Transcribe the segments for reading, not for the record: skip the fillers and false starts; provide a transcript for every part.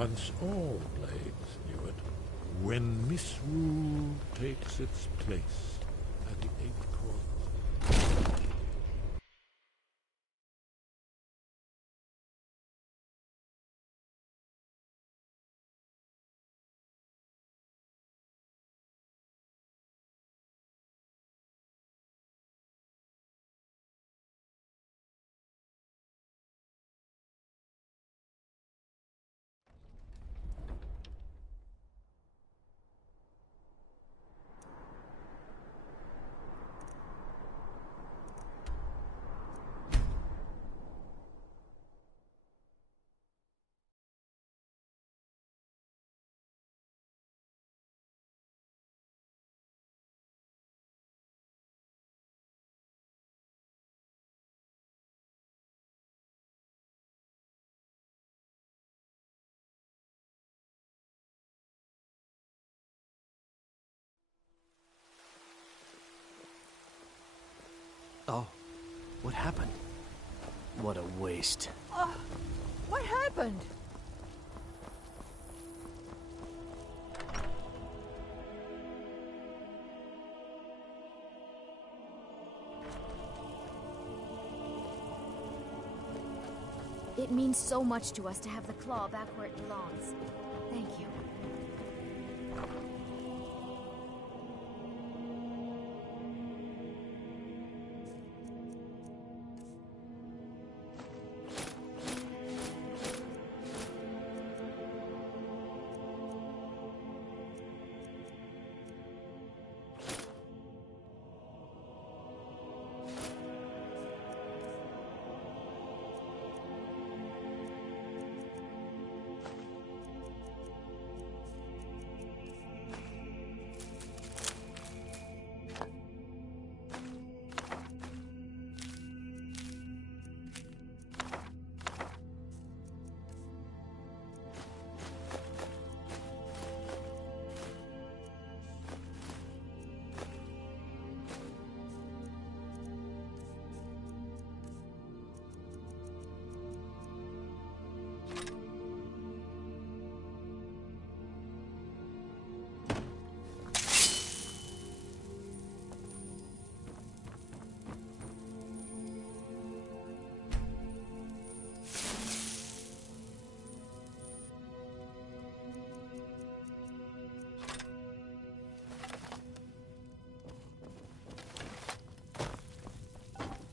Once all blades knew it. When misrule takes its place at the eight corners. Oh, what happened? What a waste. What happened? It means so much to us to have the claw back where it belongs. Thank you.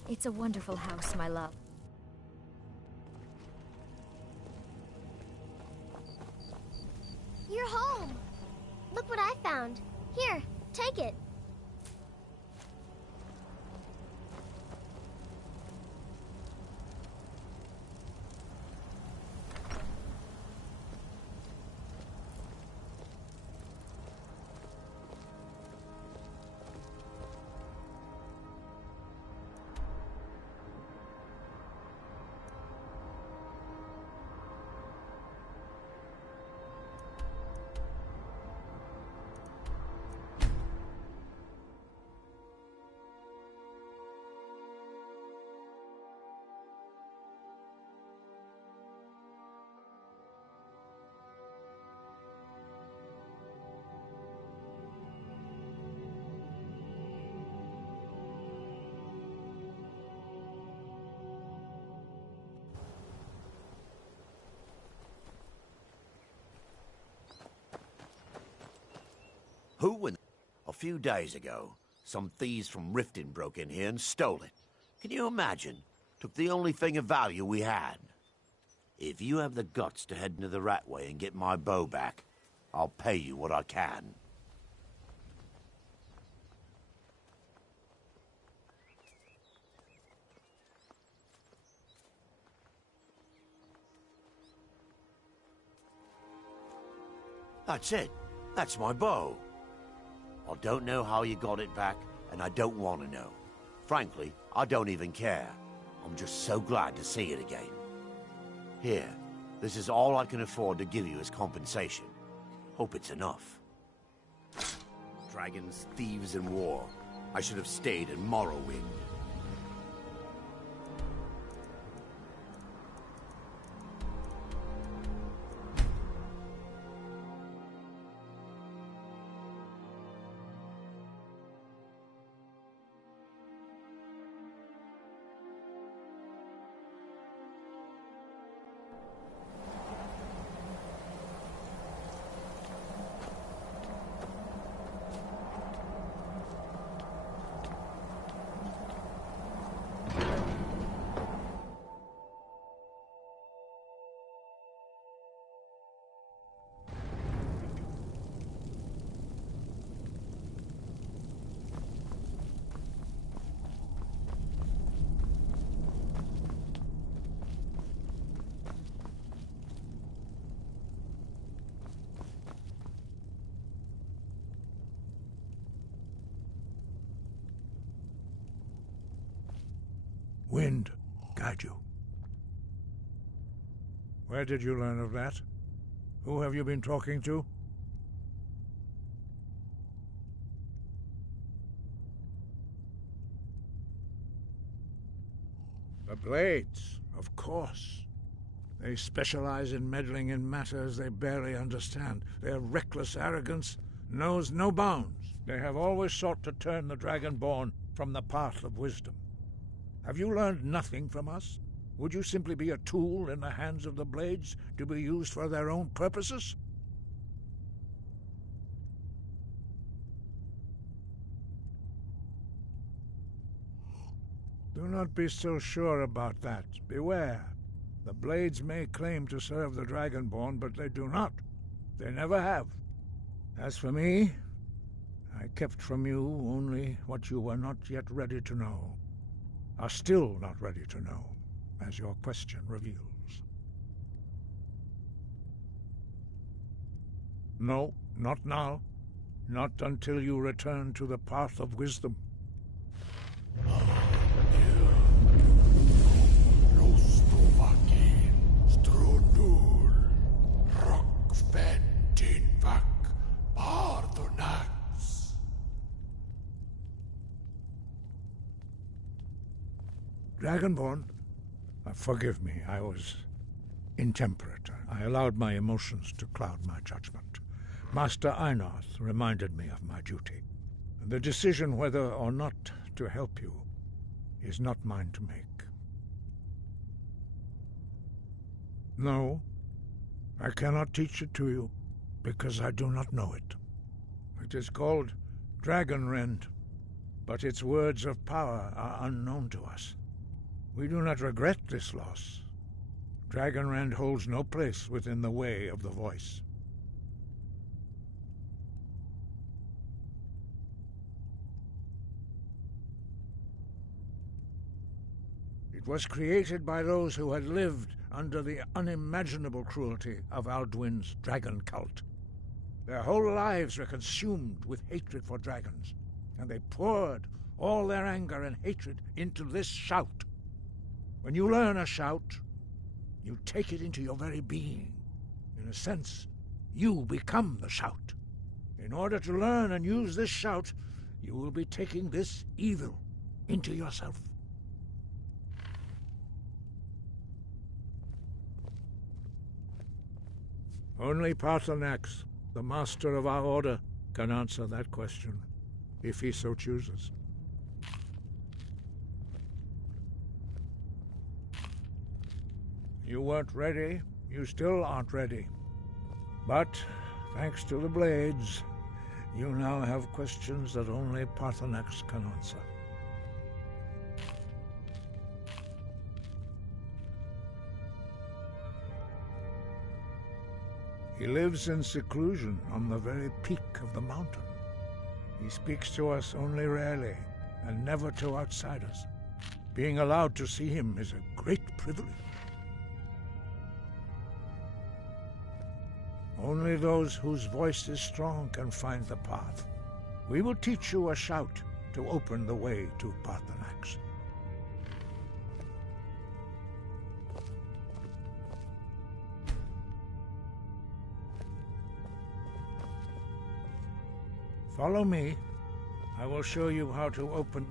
It's a wonderful house, my love. You're home! Look what I found. Here, take it. Who in... A few days ago, some thieves from Riften broke in here and stole it. Can you imagine? Took the only thing of value we had. If you have the guts to head into the Ratway and get my bow back, I'll pay you what I can. That's it. That's my bow. I don't know how you got it back, and I don't want to know. Frankly, I don't even care. I'm just so glad to see it again. Here, this is all I can afford to give you as compensation. Hope it's enough. Dragons, thieves, and war. I should have stayed in Morrowind. guide you. Where did you learn of that? Who have you been talking to? The Blades, of course. They specialize in meddling in matters they barely understand. Their reckless arrogance knows no bounds. They have always sought to turn the Dragonborn from the path of wisdom. Have you learned nothing from us? Would you simply be a tool in the hands of the Blades to be used for their own purposes? Do not be so sure about that. Beware. The Blades may claim to serve the Dragonborn, but they do not. They never have. As for me, I kept from you only what you were not yet ready to know. Are still not ready to know, as your question reveals. No, not now. Not until you return to the path of wisdom. Dragonborn? Forgive me, I was intemperate. I allowed my emotions to cloud my judgment. Master Einarth reminded me of my duty. The decision whether or not to help you is not mine to make. No, I cannot teach it to you, because I do not know it. It is called Dragonrend, but its words of power are unknown to us. We do not regret this loss. Dragonrend holds no place within the way of the voice. It was created by those who had lived under the unimaginable cruelty of Alduin's dragon cult. Their whole lives were consumed with hatred for dragons, and they poured all their anger and hatred into this shout. When you learn a shout, you take it into your very being. In a sense, you become the shout. In order to learn and use this shout, you will be taking this evil into yourself. Only Paarthurnax, the master of our order, can answer that question, if he so chooses. You weren't ready. You still aren't ready. But, thanks to the Blades, you now have questions that only Paarthurnax can answer. He lives in seclusion on the very peak of the mountain. He speaks to us only rarely, and never to outsiders. Being allowed to see him is a great privilege. Only those whose voice is strong can find the path. We will teach you a shout to open the way to Paarthurnax. Follow me. I will show you how to open...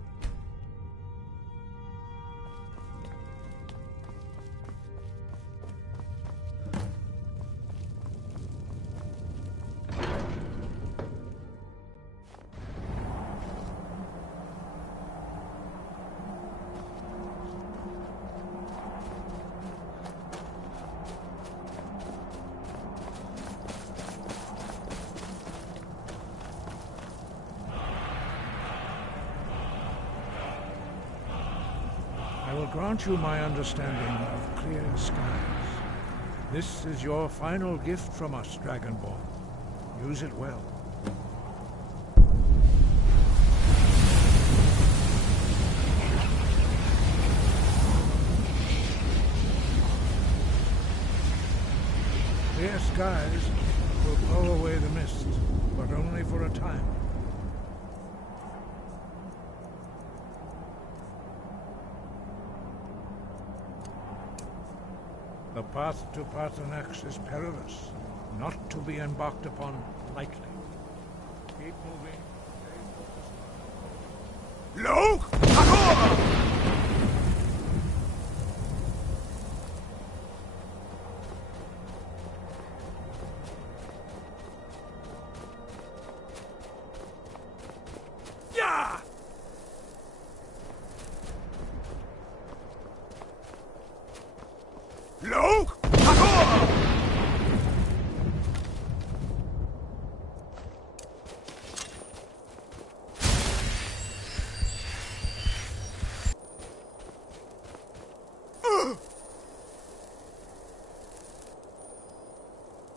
I will grant you my understanding of clear skies. This is your final gift from us, Dragonborn. Use it well. Clear skies will blow away the mist, but only for a time. The path to Parthenax is perilous, not to be embarked upon lightly. Keep moving. Look! Hakor! Yeah! Look! Hakor!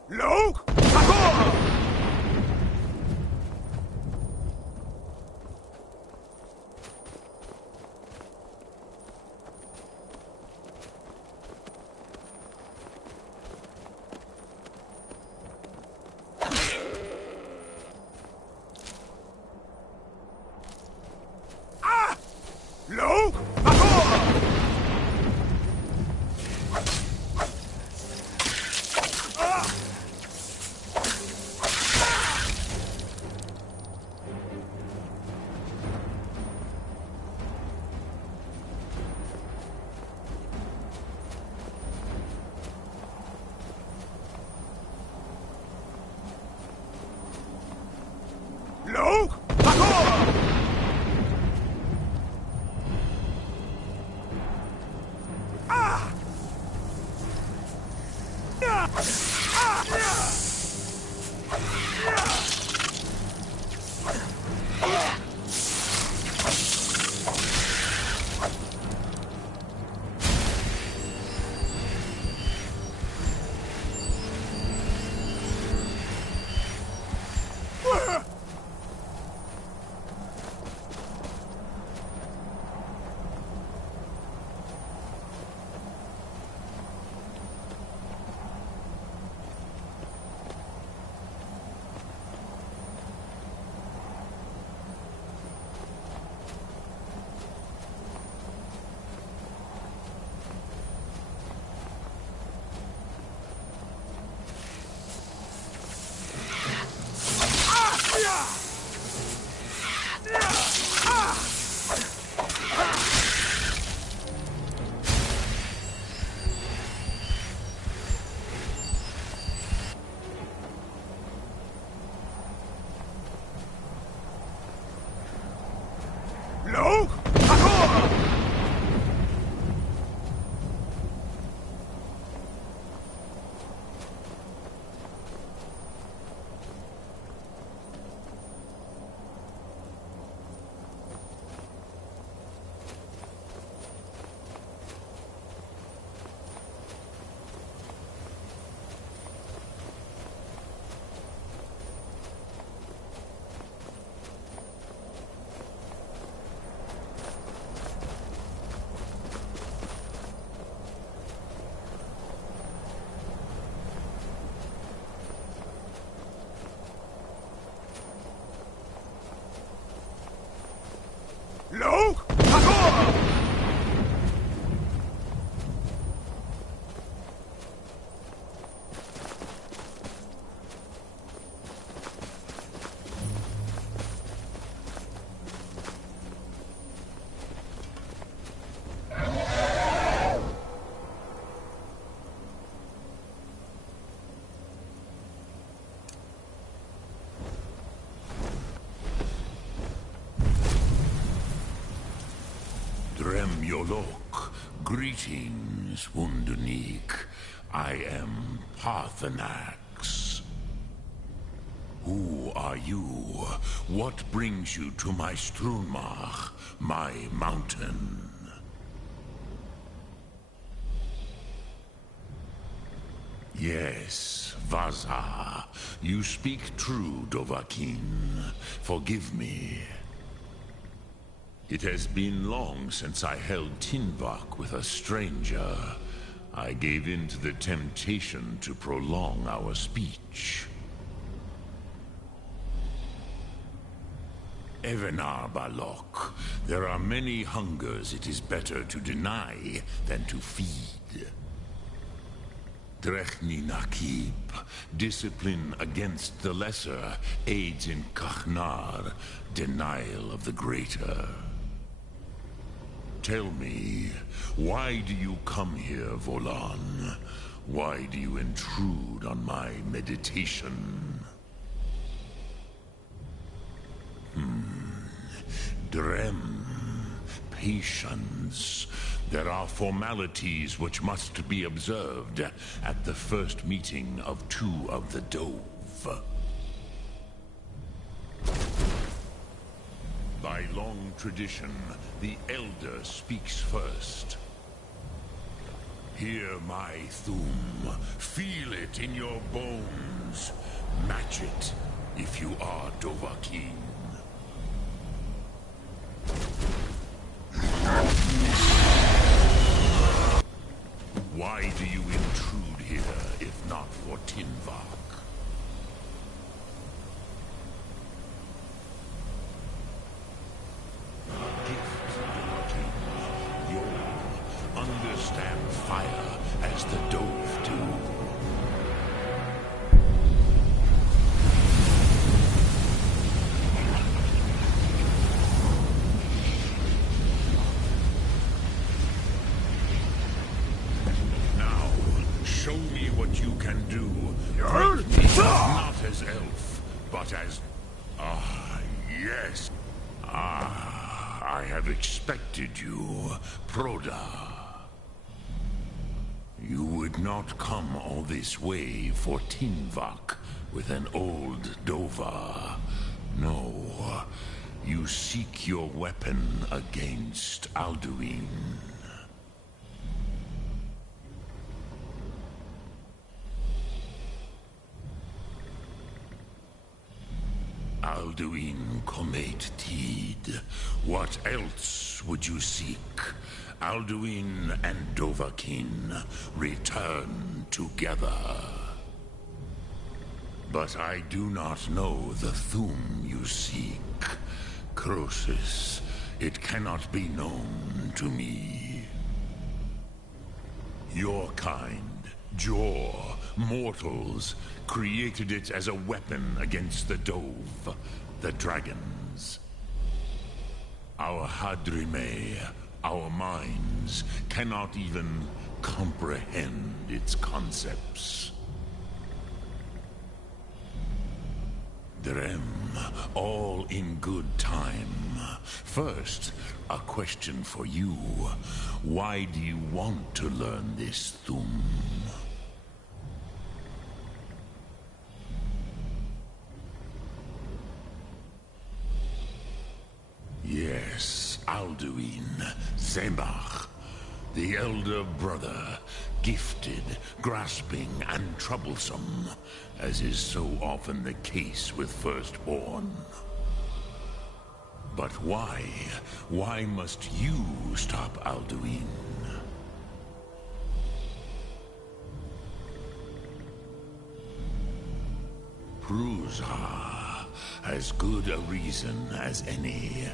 Look! Hakor! Look! Hakor! Look! Hakor! Look! Hakor! Look! Hakor! Dremyolok, greetings, Wundernik. I am Parthenax. Who are you? What brings you to my Strunmach, my mountain? Yes, Vaza. You speak true, Dovahkiin. Forgive me. It has been long since I held Tinvak with a stranger. I gave in to the temptation to prolong our speech. Evenar Balok, there are many hungers it is better to deny than to feed. Drechni Nakib, discipline against the lesser, aids in Kachnar, denial of the greater. Tell me, why do you come here, Volan? Why do you intrude on my meditation? Drem, patience. There are formalities which must be observed at the first meeting of two of the Dove. By long tradition, the Elder speaks first. Hear my Thum. Feel it in your bones. Match it if you are Dovahkiin. Why do you intrude here, if not for Tinvak? Gift, Dovahkiin. You'll understand fire as the Dove do. Show me what you can do. Break me not as elf, but as... yes. I have expected you, Proda. You would not come all this way for Tinvak with an old Dova. No, you seek your weapon against Alduin. Alduin Comet Tid. What else would you seek? Alduin and Dovahkiin return together. But I do not know the Thum you seek. Croesus, it cannot be known to me. Your kind, Jor, mortals, created it as a weapon against the Dove, the dragons. Our Hadrime, our minds, cannot even comprehend its concepts. Drem, all in good time. First, a question for you. Why do you want to learn this Thum? Yes, Alduin, Zemach, the elder brother, gifted, grasping, and troublesome, as is so often the case with Firstborn. But why? Why must you stop Alduin? Prusa. As good a reason as any.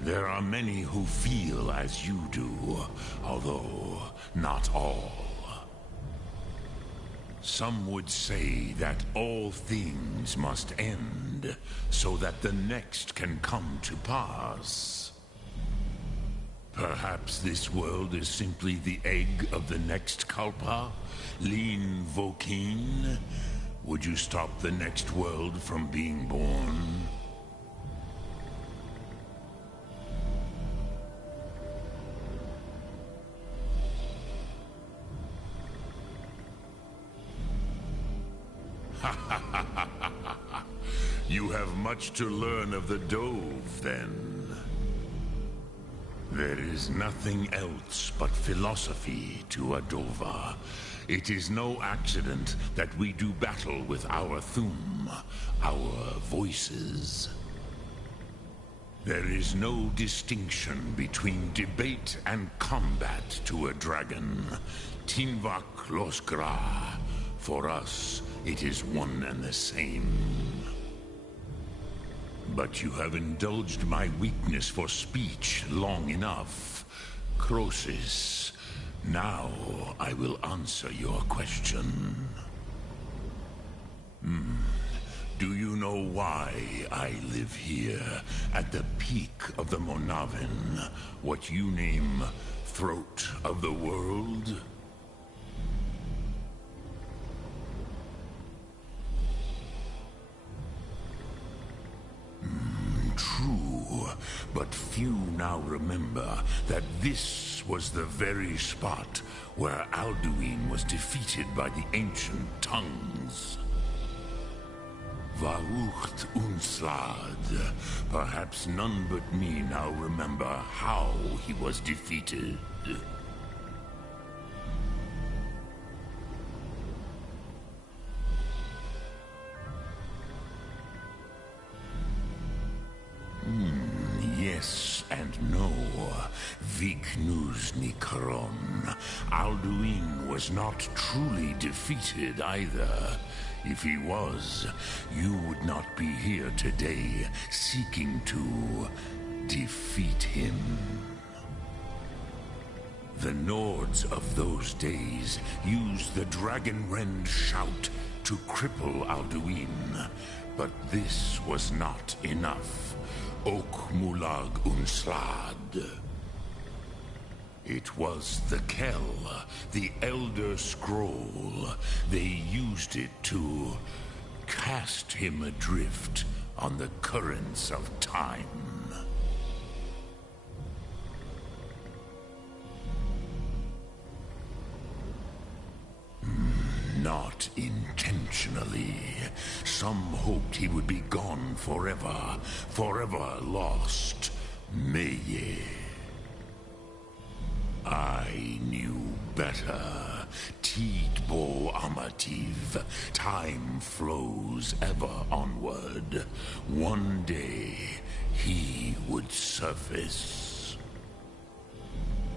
There are many who feel as you do, although not all. Some would say that all things must end, so that the next can come to pass. Perhaps this world is simply the egg of the next Kalpa? Lean Vokin? Would you stop the next world from being born? You have much to learn of the Dove, then. There is nothing else but philosophy to a Dova. It is no accident that we do battle with our Thum, our voices. There is no distinction between debate and combat to a dragon. Tinvak Loskra. For us, it is one and the same. But you have indulged my weakness for speech long enough. Croesus, Now I will answer your question. Do you know why I live here, at the peak of the Monavin, what you name Throat of the World? True, but few now remember that this was the very spot where Alduin was defeated by the ancient tongues. Varucht Unslad. Perhaps none but me now remember how he was defeated. Yes and no. Viknus Nikron. Alduin was not truly defeated either. If he was, you would not be here today seeking to defeat him. The Nords of those days used the Dragonrend shout to cripple Alduin, but this was not enough. Ok Mulag Unslad. It was the Kell, the Elder Scroll. They used it to cast him adrift on the currents of time. Not intentionally. Some hoped he would be gone forever, forever lost. Meye. I knew better. Tidbo Amativ. Time flows ever onward. One day, he would surface.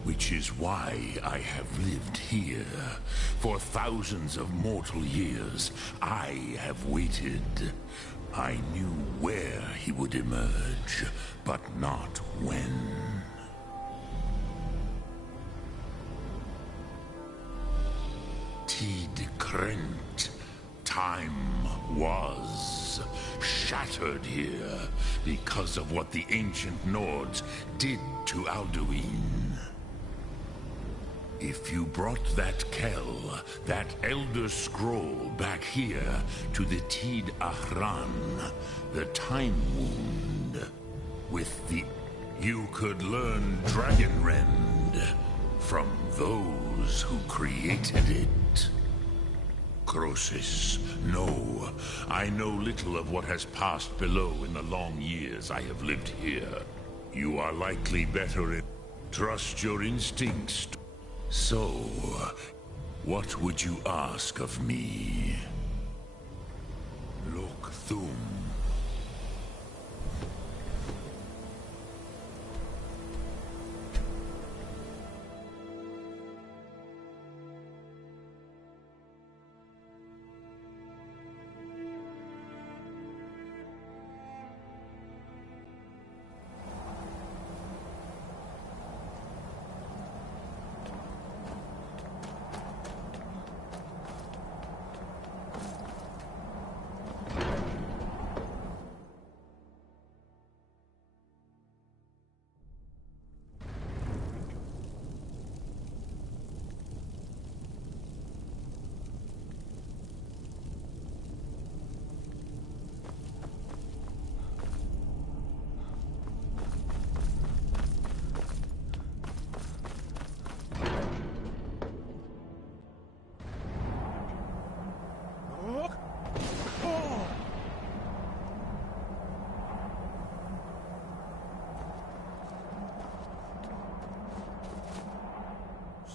Which is why I have lived here. For thousands of mortal years, I have waited. I knew where he would emerge, but not when. Tid Krent. Time was shattered here because of what the ancient Nords did to Alduin. If you brought that Kell, that Elder Scroll back here to the Tid Ahran, the Time Wound, with the... you could learn Dragonrend from those who created it. Crosis, no. I know little of what has passed below in the long years I have lived here. You are likely better at... trust your instincts. So, what would you ask of me? Look, Thum.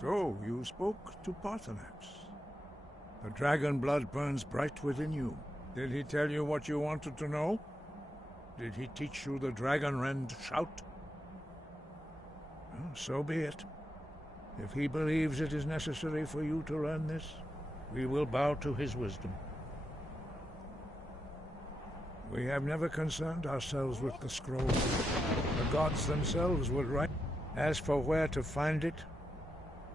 So, you spoke to Paarthurnax. The dragon blood burns bright within you. Did he tell you what you wanted to know? Did he teach you the Dragonrend shout? Well, so be it. If he believes it is necessary for you to learn this, we will bow to his wisdom. We have never concerned ourselves with the scroll. The gods themselves will write. As for where to find it,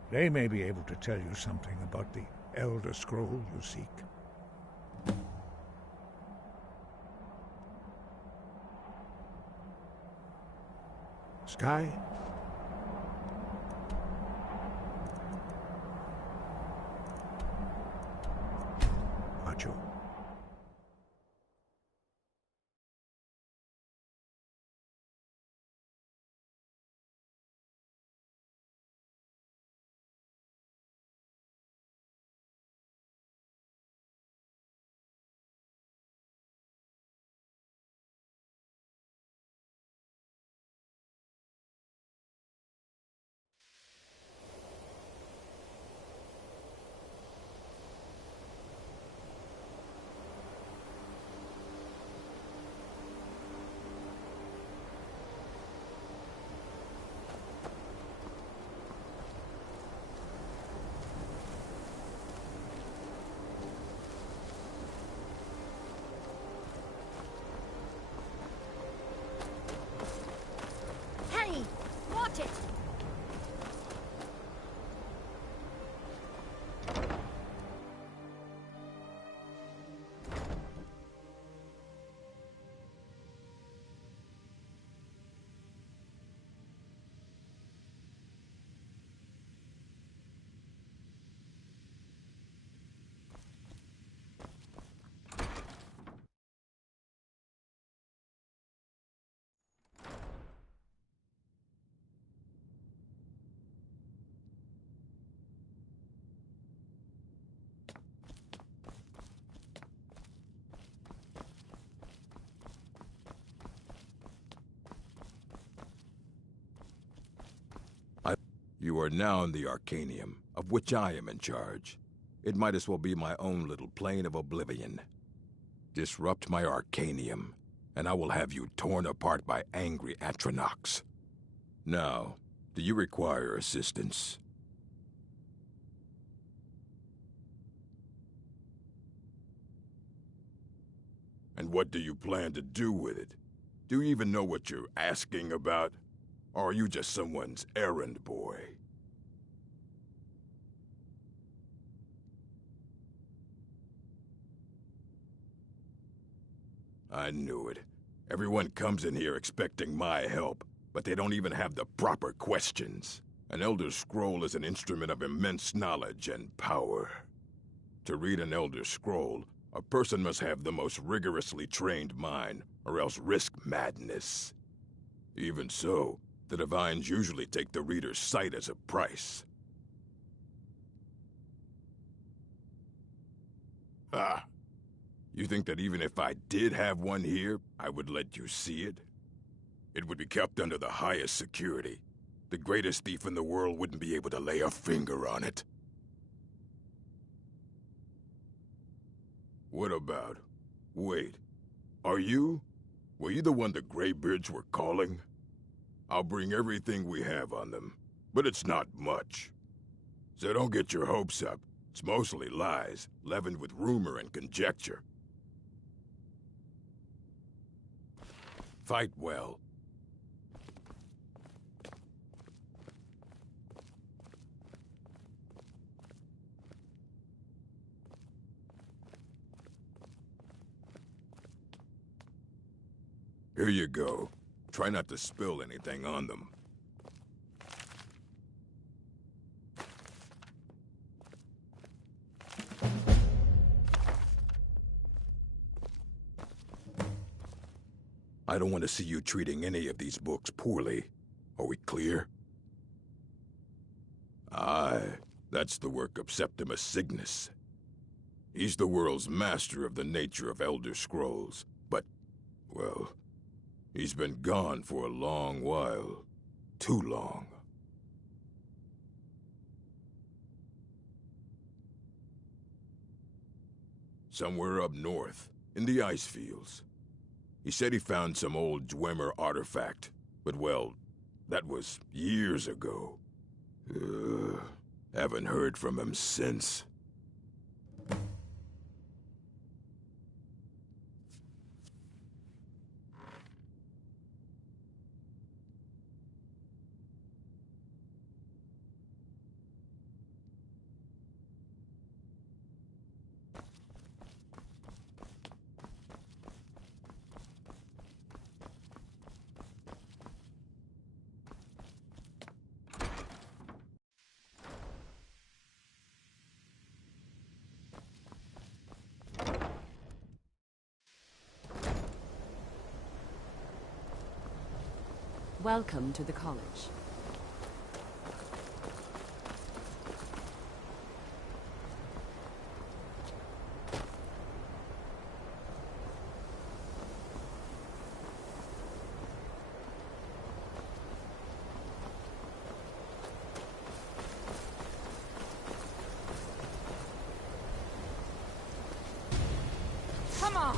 They may be able to tell you something about the Elder Scroll you seek. Sky? Macho. Hey! Watch it! You are now in the Arcanium, of which I am in charge. It might as well be my own little plane of oblivion. Disrupt my Arcanium, and I will have you torn apart by angry Atronachs. Now, do you require assistance? And what do you plan to do with it? Do you even know what you're asking about? Or are you just someone's errand boy? I knew it. Everyone comes in here expecting my help, but they don't even have the proper questions. An Elder Scroll is an instrument of immense knowledge and power. To read an Elder Scroll, a person must have the most rigorously trained mind, or else risk madness. Even so, the Divines usually take the reader's sight as a price. Ah! You think that even if I did have one here, I would let you see it? It would be kept under the highest security. The greatest thief in the world wouldn't be able to lay a finger on it. What about? Wait. Are you? Were you the one the Greybeards were calling? I'll bring everything we have on them, but it's not much. So don't get your hopes up. It's mostly lies, leavened with rumor and conjecture. Fight well. Here you go. Try not to spill anything on them. I don't want to see you treating any of these books poorly. Are we clear? Aye, that's the work of Septimus Cygnus. He's the world's master of the nature of Elder Scrolls, but, well, he's been gone for a long while. Too long. Somewhere up north, in the ice fields. He said he found some old Dwemer artifact, but well, that was years ago. Haven't heard from him since. Welcome to the college. Come on!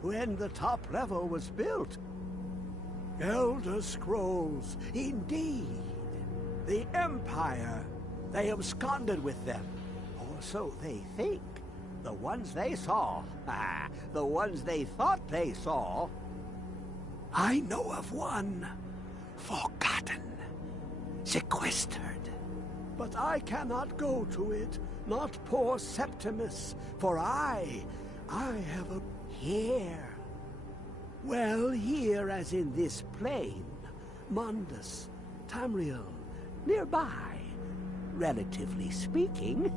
When the top level was built. Elder Scrolls, indeed. The Empire. They absconded with them. Or so they think. The ones they saw. The ones they thought they saw. I know of one. Forgotten. Sequestered. But I cannot go to it. Not poor Septimus. For I have a... Here. Well, here as in this plain. Mundus, Tamriel, nearby. Relatively speaking.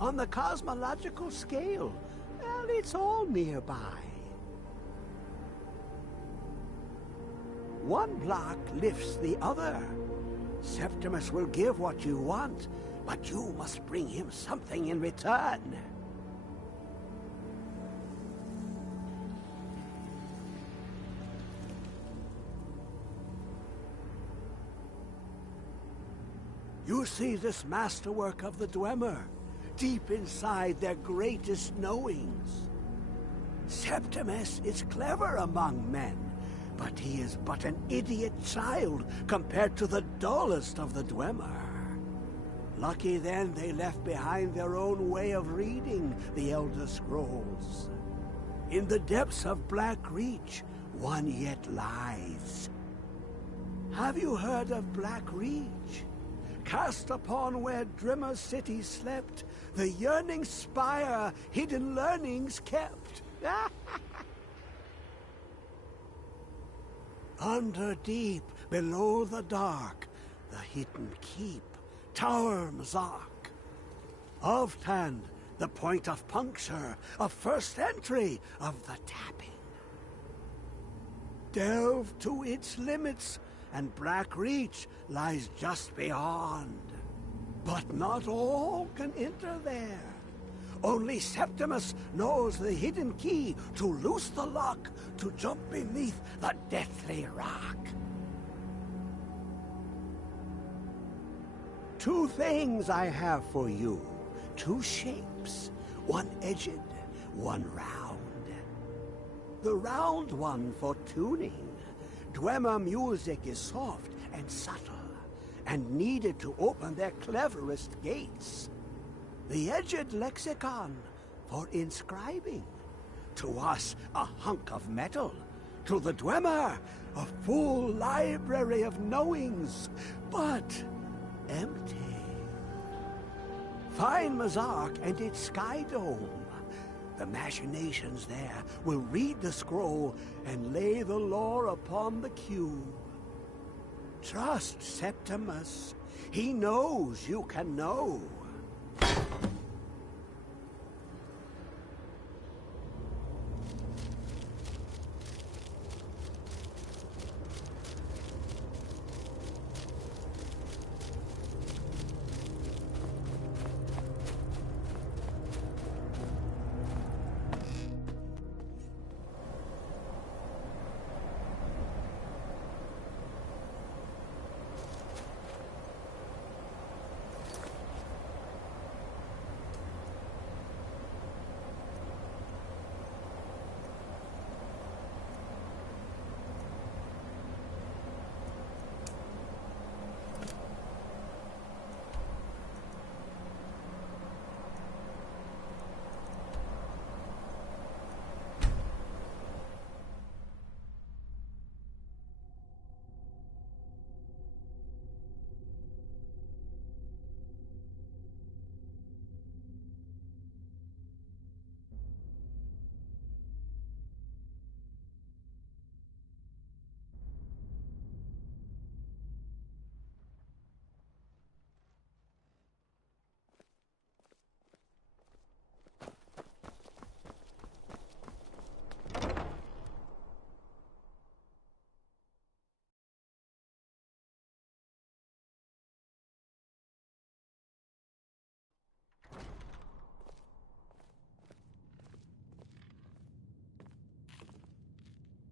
On the cosmological scale, well, it's all nearby. One block lifts the other. Septimus will give what you want, but you must bring him something in return. You see this masterwork of the Dwemer, deep inside their greatest knowings. Septimus is clever among men, but he is but an idiot child compared to the dullest of the Dwemer. Lucky then they left behind their own way of reading the Elder Scrolls. In the depths of Black Reach, one yet lies. Have you heard of Black Reach? Cast upon where Drimmer City slept, the yearning spire hidden learnings kept. Under deep, below the dark, the hidden keep, Tower Mzark. Ovtand, the point of puncture, of first entry, of the tapping. Delve to its limits, and Black Reach lies just beyond. But not all can enter there. Only Septimus knows the hidden key to loose the lock, to jump beneath the deathly rock. 2 things I have for you. 2 shapes. One edged, one round. The round one for tuning. Dwemer music is soft and subtle, and needed to open their cleverest gates. The edged lexicon for inscribing. To us, a hunk of metal. To the Dwemer, a full library of knowings, but empty. Find Mazark and its sky dome. The machinations there will read the scroll and lay the lore upon the cube. Trust Septimus. He knows you can know.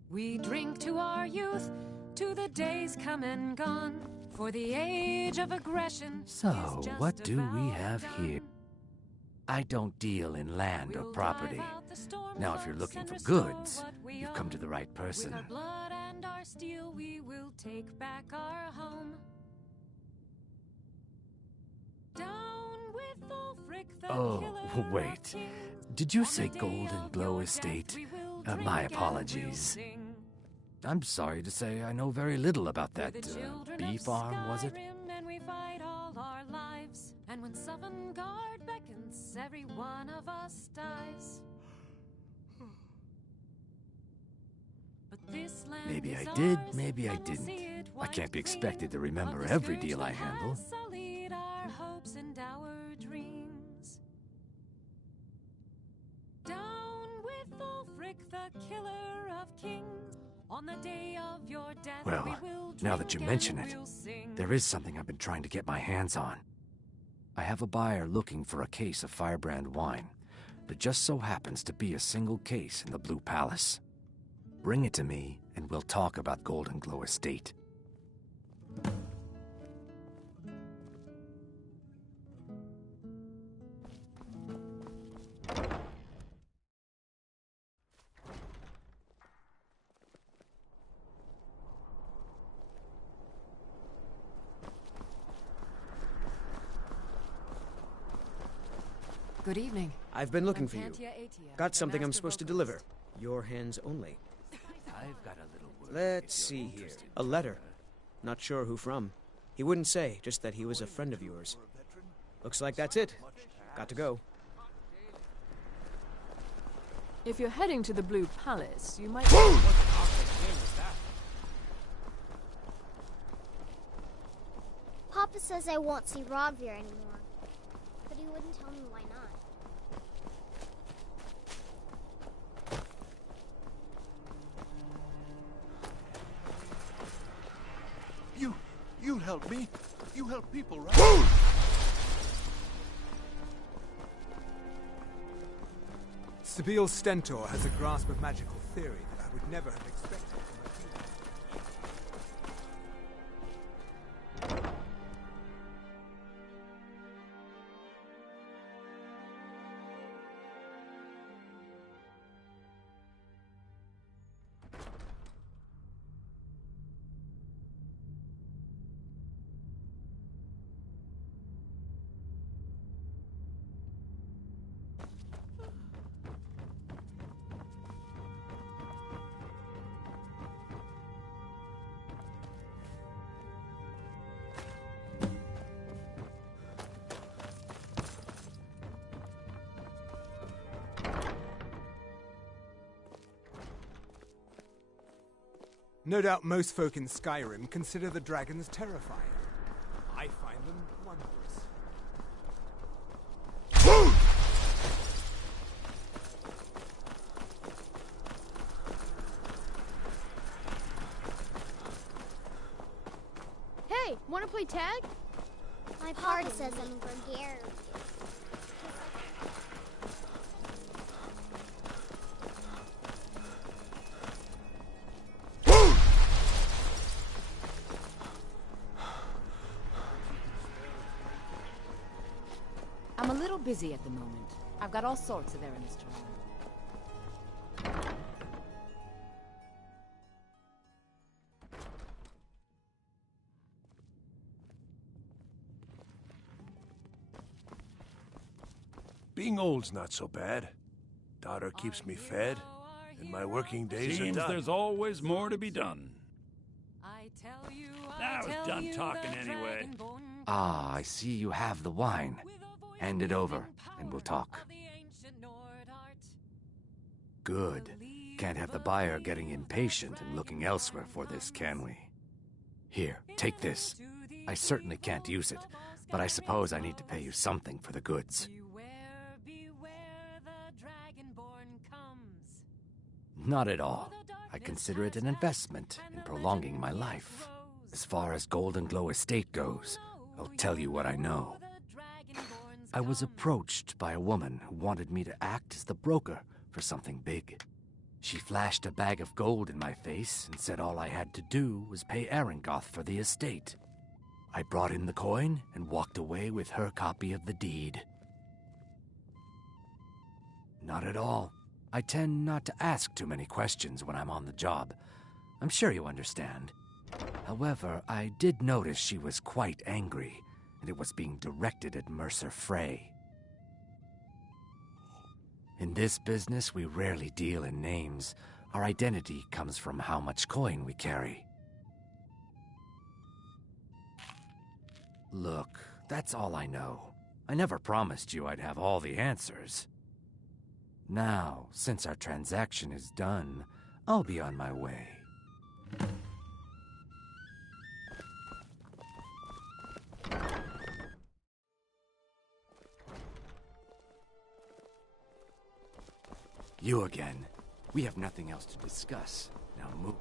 We drink to our youth, to the days come and gone, for the age of aggression. So, what do we have here? I don't deal in land or property. Now, if you're looking for goods, you've come to the right person. With our blood and our steel, we will take back our home. Down with Ulfric the killer wait. of kings. Did you On say the day Golden of Glow your Estate? death, we will My drink and apologies. we'll sing. I'm sorry to say I know very little about that We're the children bee of farm, was it? Skyrim, and we fight all our lives. And when Sovngarde beckons, every one of us dies. But this land Maybe is I did, ours, maybe I and we'll didn't. see it I can't be wiped expected to clean remember of the every scourge deal I that handle. has sullied our hopes and our dreams. Down with Ulfric, the killer of kings. On the day of your death, Well, we will now that you drink mention and it, we'll sing. there is something I've been trying to get my hands on. I have a buyer looking for a case of Firebrand wine. There just so happens to be a single case in the Blue Palace. Bring it to me, and we'll talk about Golden Glow Estate. Good evening. I've been looking for you. Ep.18. Got something I'm supposed to deliver. Your hands only. I've got a little word. Let's see here. A letter. Not sure who from. He wouldn't say, just that he was a friend of yours. Looks like that's it. Got to go. If you're heading to the Blue Palace, you might... Papa says I won't see Rodvir anymore, but he wouldn't tell me why not. You help me. You help people, right? Sabile Stentor has a grasp of magical theory that I would never have expected from a human. No doubt most folk in Skyrim consider the dragons terrifying. I find them wondrous. Hey, wanna play tag? My party says I'm gregarious. I'm a little busy at the moment. I've got all sorts of errands to run. Being old's not so bad. Daughter keeps me fed, and my working days are done. There's always more to be done. Now it's done talking anyway. Ah, I see you have the wine. Hand it over, and we'll talk. Good. Can't have the buyer getting impatient and looking elsewhere for this, can we? Here, take this. I certainly can't use it, but I suppose I need to pay you something for the goods. Not at all. I consider it an investment in prolonging my life. As far as Golden Glow Estate goes, I'll tell you what I know. I was approached by a woman who wanted me to act as the broker for something big. She flashed a bag of gold in my face and said all I had to do was pay Arangoth for the estate. I brought in the coin and walked away with her copy of the deed. Not at all. I tend not to ask too many questions when I'm on the job. I'm sure you understand. However, I did notice she was quite angry, and it was being directed at Mercer Frey. In this business, we rarely deal in names. Our identity comes from how much coin we carry. Look, that's all I know. I never promised you I'd have all the answers. Now, since our transaction is done, I'll be on my way. You again. We have nothing else to discuss. Now move.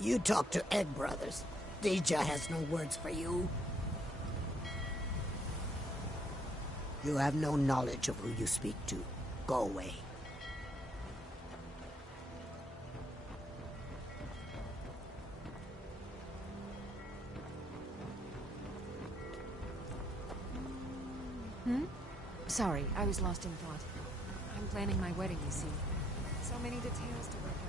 You talk to Egg Brothers. Deja has no words for you. You have no knowledge of who you speak to. Go away. Sorry, I was lost in thought. I'm planning my wedding, you see. So many details to work out.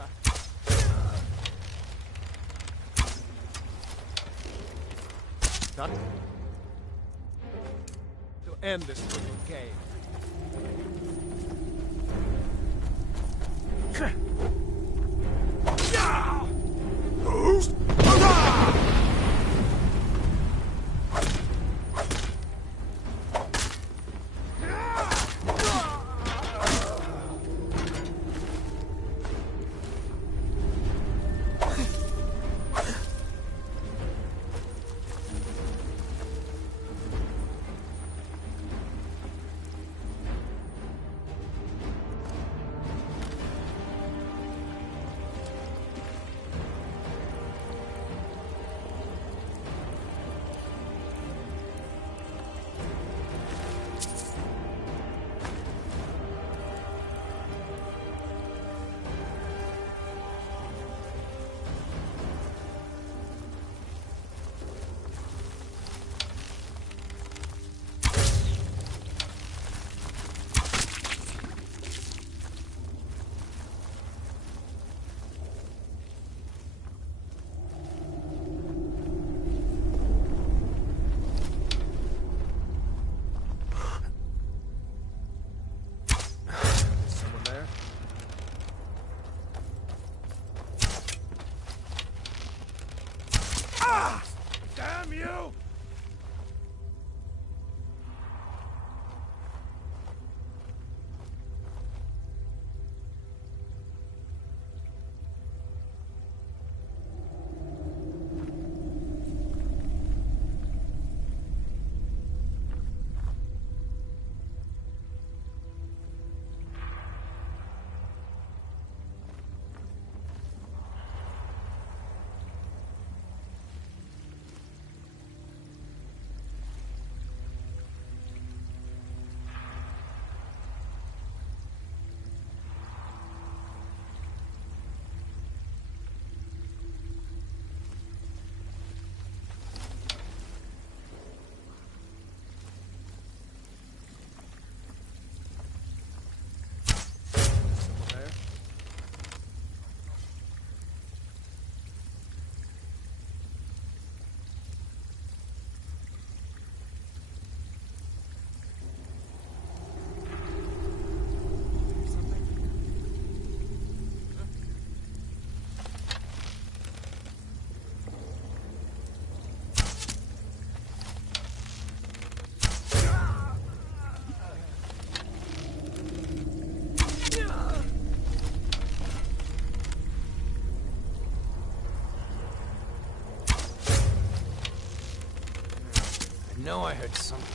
faster. Not to end this little game. Damn you! I know I heard something.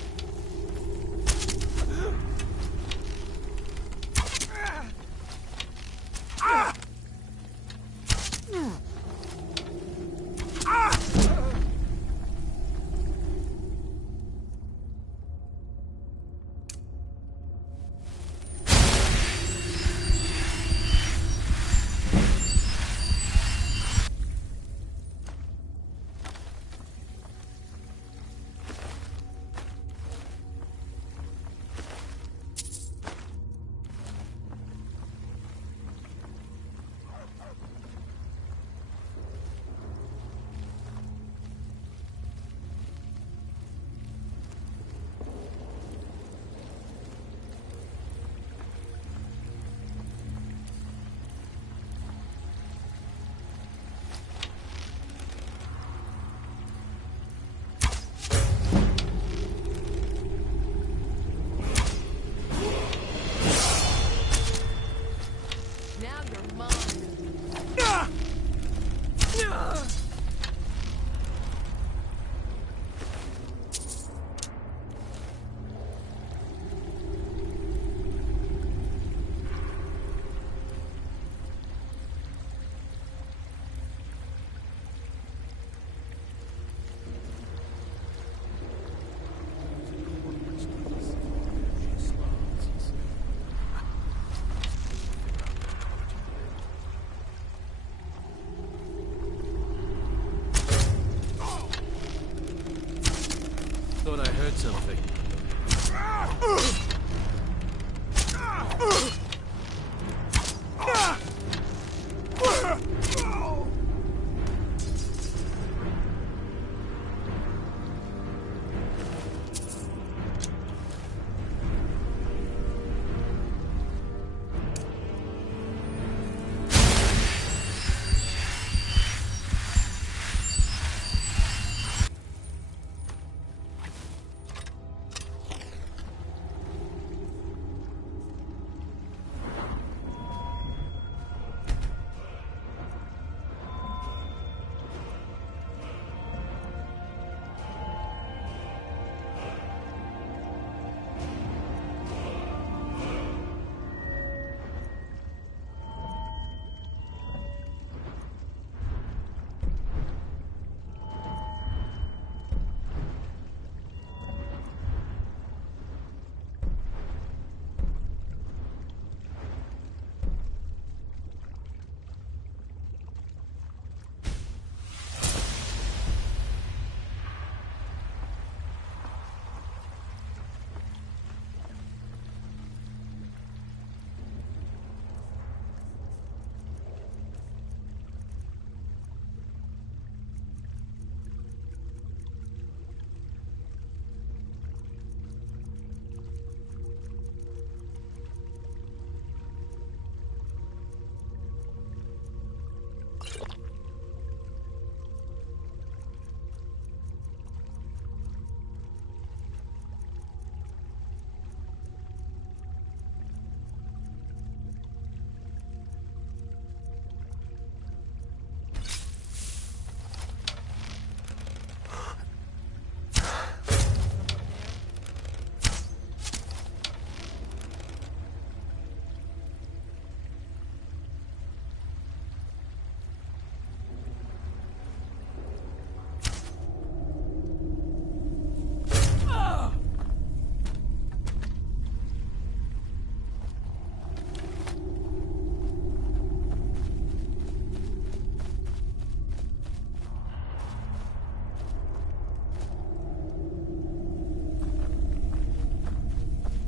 Thought I heard something.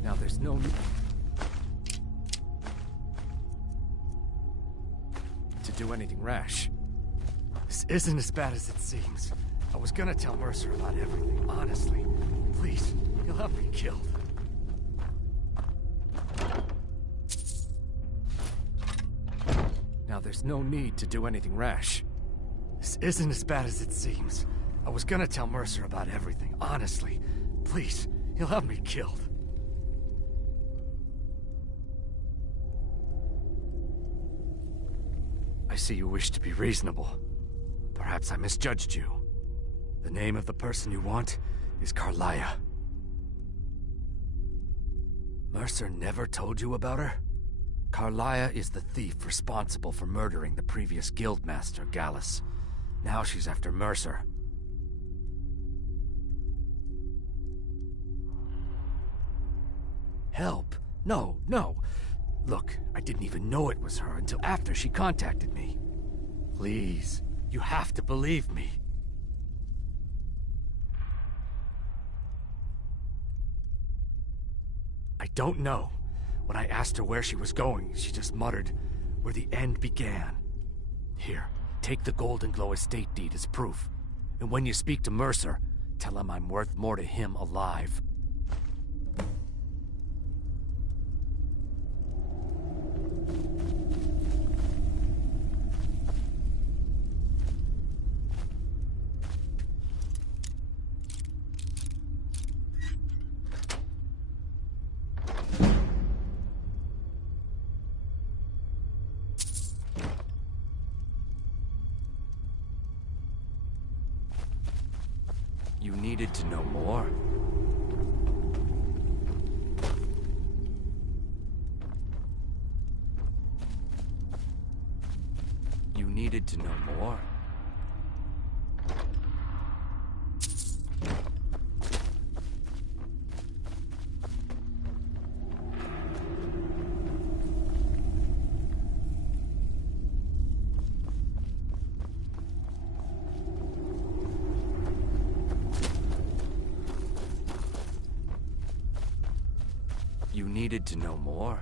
Now there's no need to do anything rash. This isn't as bad as it seems. I was gonna tell Mercer about everything, honestly. Please, he'll have me killed. Now there's no need to do anything rash. This isn't as bad as it seems. I was gonna tell Mercer about everything, honestly. Please, he'll have me killed. I see you wish to be reasonable. Perhaps I misjudged you. The name of the person you want is Carlia. Mercer never told you about her? Carlia is the thief responsible for murdering the previous guildmaster, Gallus. Now she's after Mercer. Help? No, no. Look, I didn't even know it was her until after she contacted me. Please, you have to believe me. I don't know. When I asked her where she was going, she just muttered, "Where the end began." Here, take the Golden Glow estate deed as proof. And when you speak to Mercer, tell him I'm worth more to him alive. You needed to know more? You needed to know more? You needed to know more?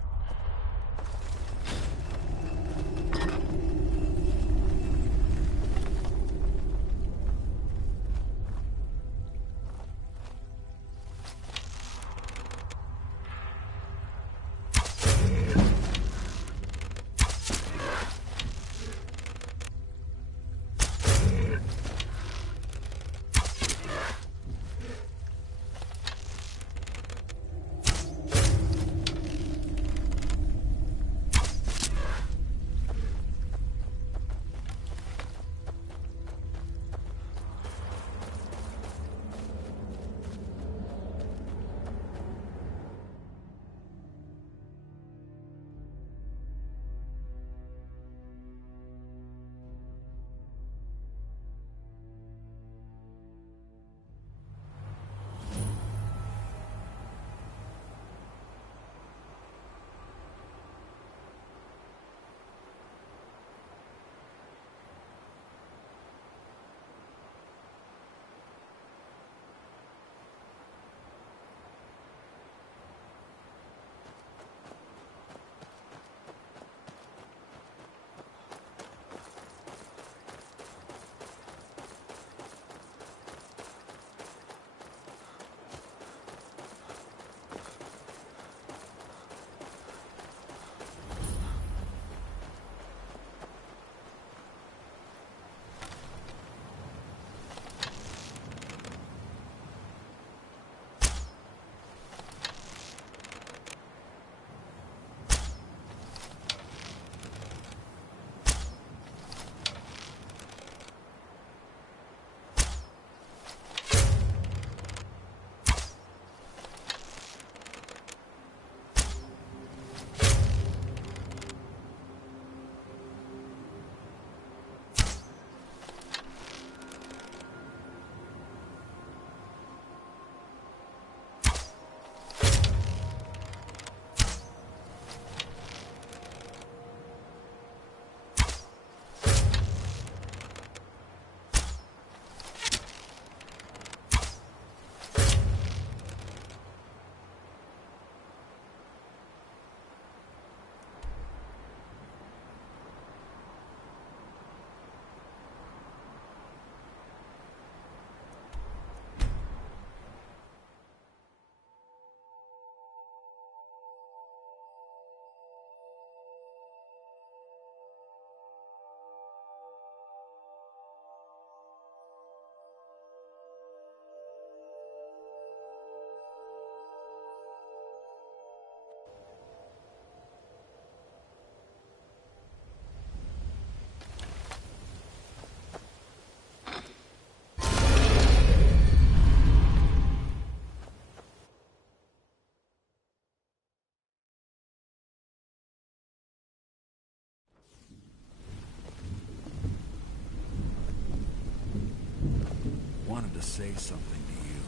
say something to you.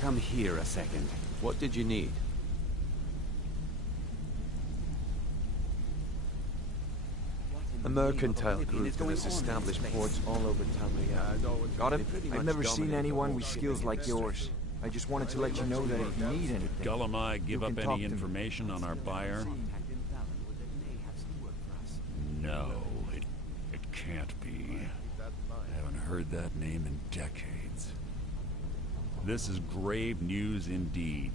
Come here a second. What did you need? A mercantile group that has established ports all over Tamriel. Got it? I've never seen anyone with skills like yours. I just wanted to let you know that if you need anything... Gulamai give up any information on our buyer? No, it can't be. I haven't heard that name in decades. This is grave news indeed.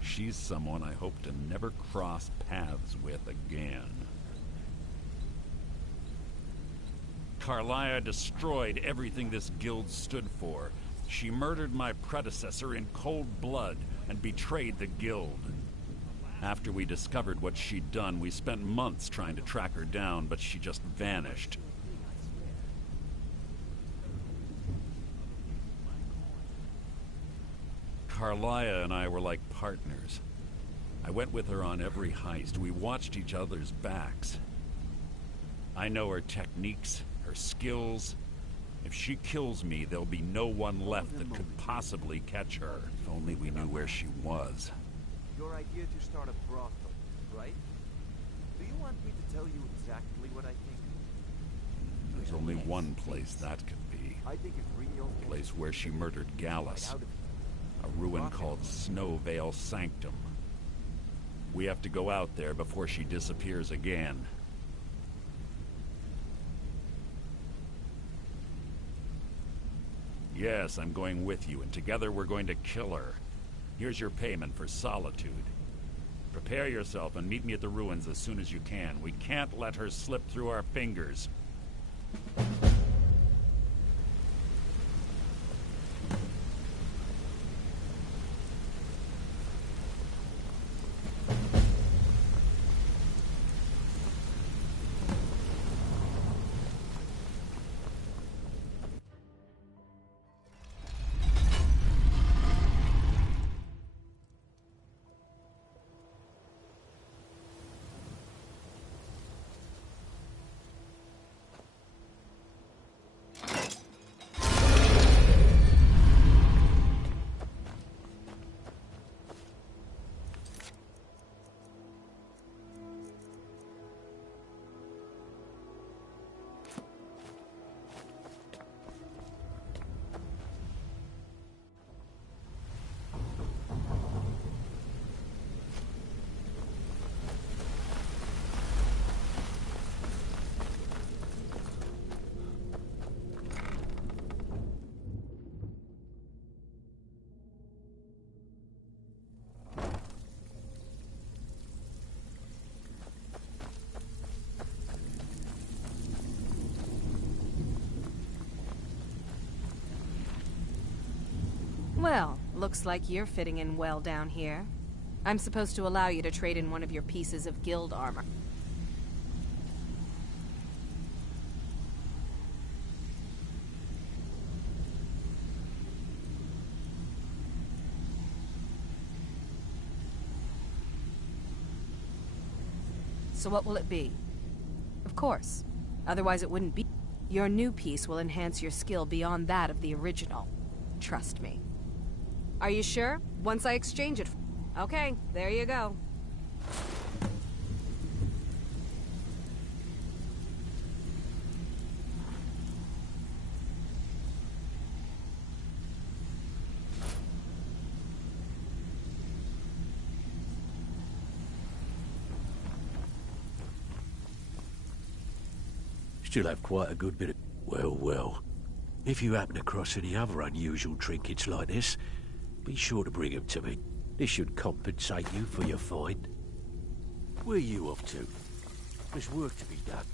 She's someone I hope to never cross paths with again. Carlia destroyed everything this guild stood for. She murdered my predecessor in cold blood and betrayed the guild. After we discovered what she'd done, we spent months trying to track her down, but she just vanished. Carlia and I were like partners. I went with her on every heist. We watched each other's backs. I know her techniques, her skills. If she kills me, there'll be no one left that could possibly catch her. If only we knew where she was. Your idea to start a brothel, right? Do you want me to tell you exactly what I think? There's only one place that could be. I think if Ringo... The place where she murdered Gallus. A ruin called Snowvale Sanctum. We have to go out there before she disappears again. Yes, I'm going with you, and together we're going to kill her. Here's your payment for solitude. Prepare yourself and meet me at the ruins as soon as you can. We can't let her slip through our fingers. Well, looks like you're fitting in well down here. I'm supposed to allow you to trade in one of your pieces of guild armor. So what will it be? Of course. Otherwise it wouldn't be. Your new piece will enhance your skill beyond that of the original. Trust me. Are you sure? Once I exchange it... Okay, there you go. Still have quite a good bit of... Well, well. If you happen across any other unusual trinkets like this, be sure to bring them to me. This should compensate you for your find. Where are you off to? There's work to be done.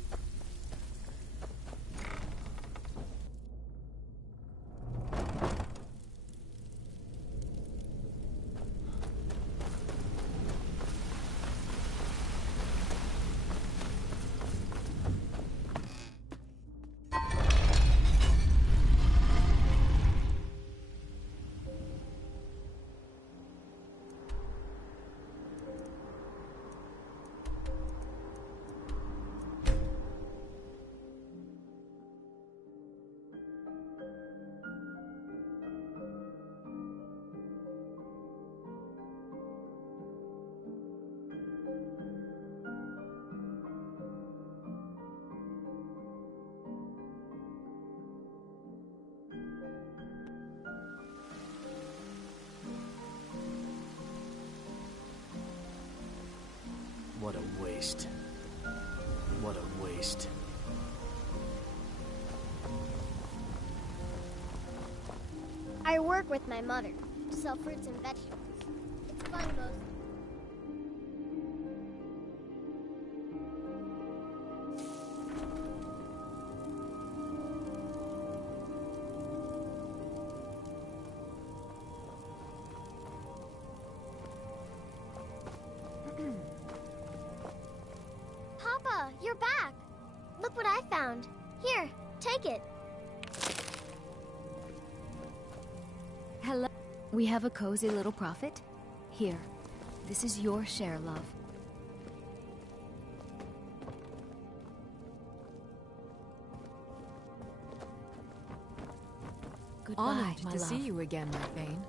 waste. What a waste. I work with my mother to sell fruits and vegetables. It's fun mostly. Papa, you're back. Look what I found. Here, take it. Hello. We have a cozy little prophet. Here. This is your share, love. Goodbye, Honored my to love. see you again, my Bane.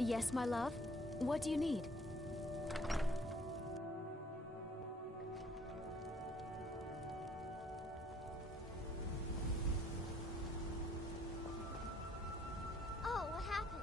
Yes, my love? What do you need? Oh, what happened?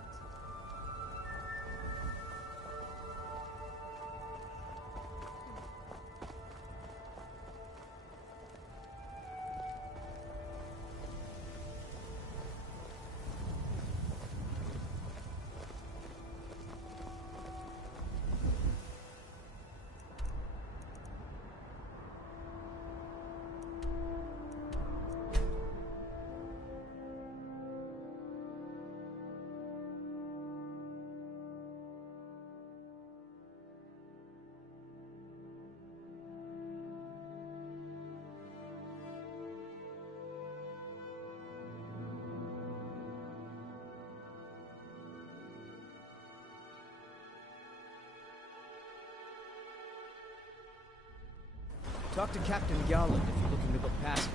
Talk to Captain Garland if you're looking to book passage.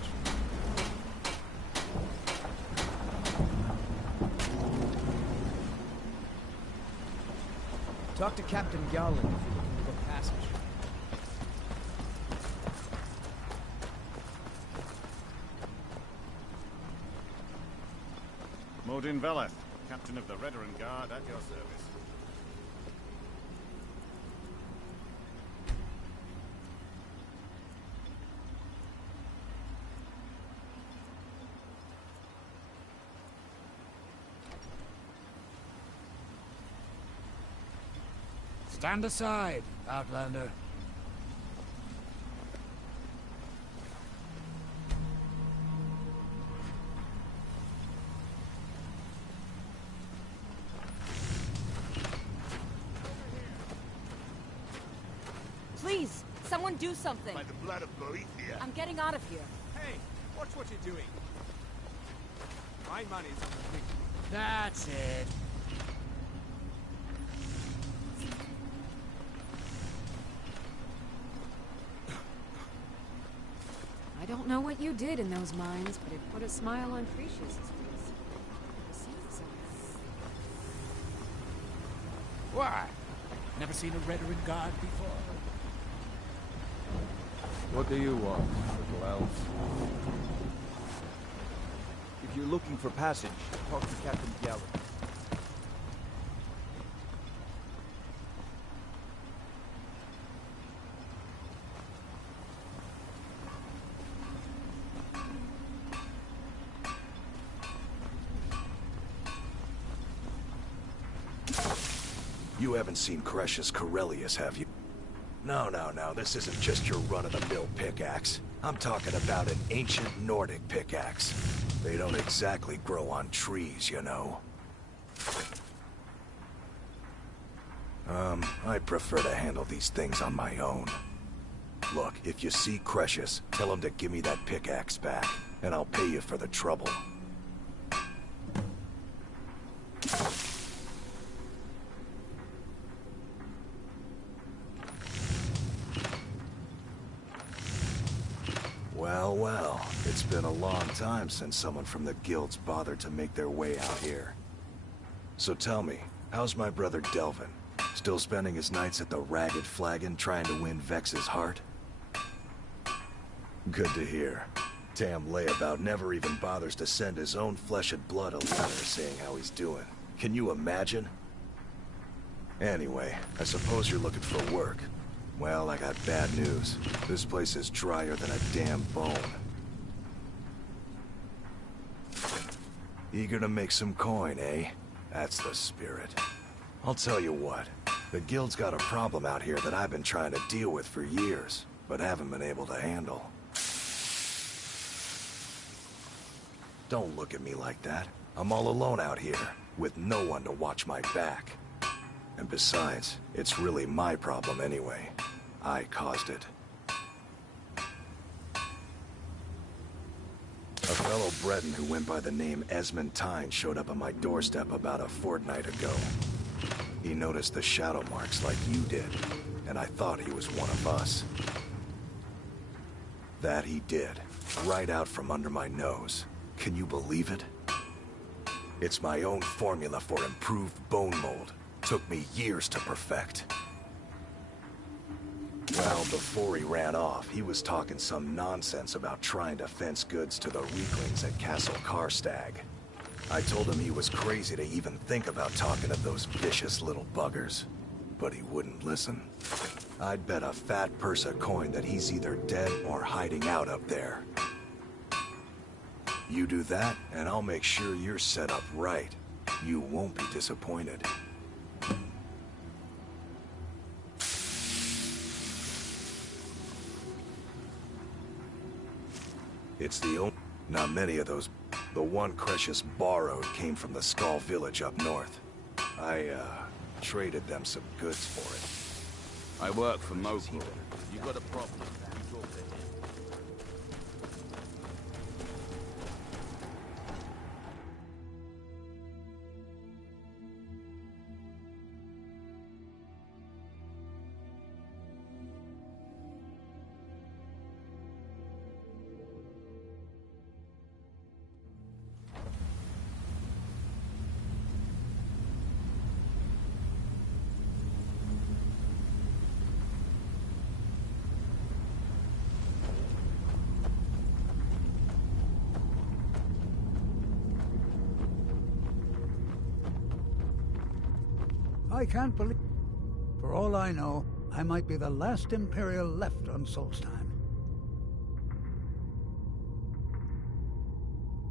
Talk to Captain Garland if you're looking to book passage. Modin Veleth, Captain of the Veteran Guard, at your service. Stand aside, Outlander. Please, someone do something. By the blood of Boethia. I'm getting out of here. Hey, watch what you're doing. My money's on the big. That's it. I don't know what you did in those mines, but it put a smile on Frecia's face. Why? Never seen a veteran guard before? What do you want, little elf? If you're looking for passage, talk to Captain Gallagher. You haven't seen Crucius Corellius, have you? No, this isn't just your run-of-the-mill pickaxe. I'm talking about an ancient Nordic pickaxe. They don't exactly grow on trees, you know. I prefer to handle these things on my own. Look, if you see Crucius, tell him to give me that pickaxe back, and I'll pay you for the trouble. Well, it's been a long time since someone from the guilds bothered to make their way out here. So tell me, how's my brother Delvin? Still spending his nights at the Ragged Flagon trying to win Vex's heart? Good to hear. Damn layabout never even bothers to send his own flesh and blood a letter saying how he's doing. Can you imagine? Anyway, I suppose you're looking for work. Well, I got bad news. This place is drier than a damn bone. Eager to make some coin, eh? That's the spirit. I'll tell you what. The guild's got a problem out here that I've been trying to deal with for years, but haven't been able to handle. Don't look at me like that. I'm all alone out here, with no one to watch my back. And besides, it's really my problem anyway. I caused it. A fellow Breton who went by the name Esmond Tyne showed up on my doorstep about a fortnight ago. He noticed the shadow marks like you did, and I thought he was one of us. That he did, right out from under my nose. Can you believe it? It's my own formula for improved bone mold. Took me years to perfect. Well, before he ran off, he was talking some nonsense about trying to fence goods to the weaklings at Castle Karstag. I told him he was crazy to even think about talking to those vicious little buggers, but he wouldn't listen. I'd bet a fat purse of coin that he's either dead or hiding out up there. You do that, and I'll make sure you're set up right. You won't be disappointed. It's the only... Not many of those... The one Crucius borrowed came from the Skull village up north. I, traded them some goods for it. I work for Mokor. You got a problem? You talk to him. I can't believe... For all I know, I might be the last Imperial left on Solstheim.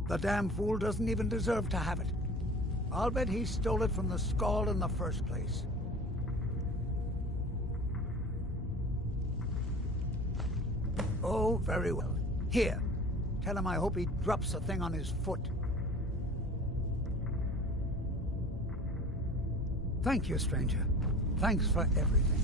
The damn fool doesn't even deserve to have it. I'll bet he stole it from the Skull in the first place. Oh, very well. Here. Tell him I hope he drops the thing on his foot. Thank you, stranger. Thanks for everything.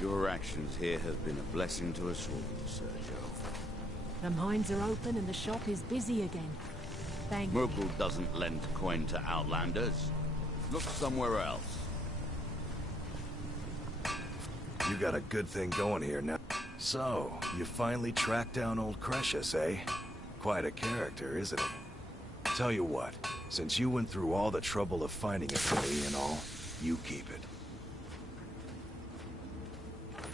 Your actions here have been a blessing to us all, Sergio. The mines are open and the shop is busy again. Thank you. Merkel doesn't lend coin to outlanders. Look somewhere else. You got a good thing going here now. So, you finally tracked down old Crescius, eh? Quite a character, isn't he? Tell you what, since you went through all the trouble of finding it for me and all, you keep it.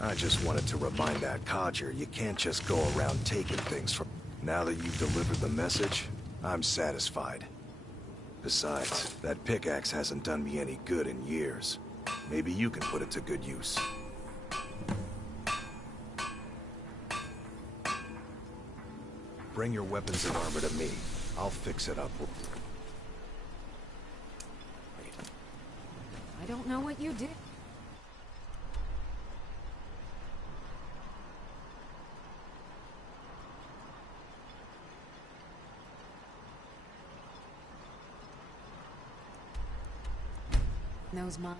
I just wanted to remind that codger you can't just go around taking things from... Now that you've delivered the message, I'm satisfied. Besides, that pickaxe hasn't done me any good in years. Maybe you can put it to good use. Bring your weapons and armor to me. I'll fix it up. I don't know what you did. Knows mine.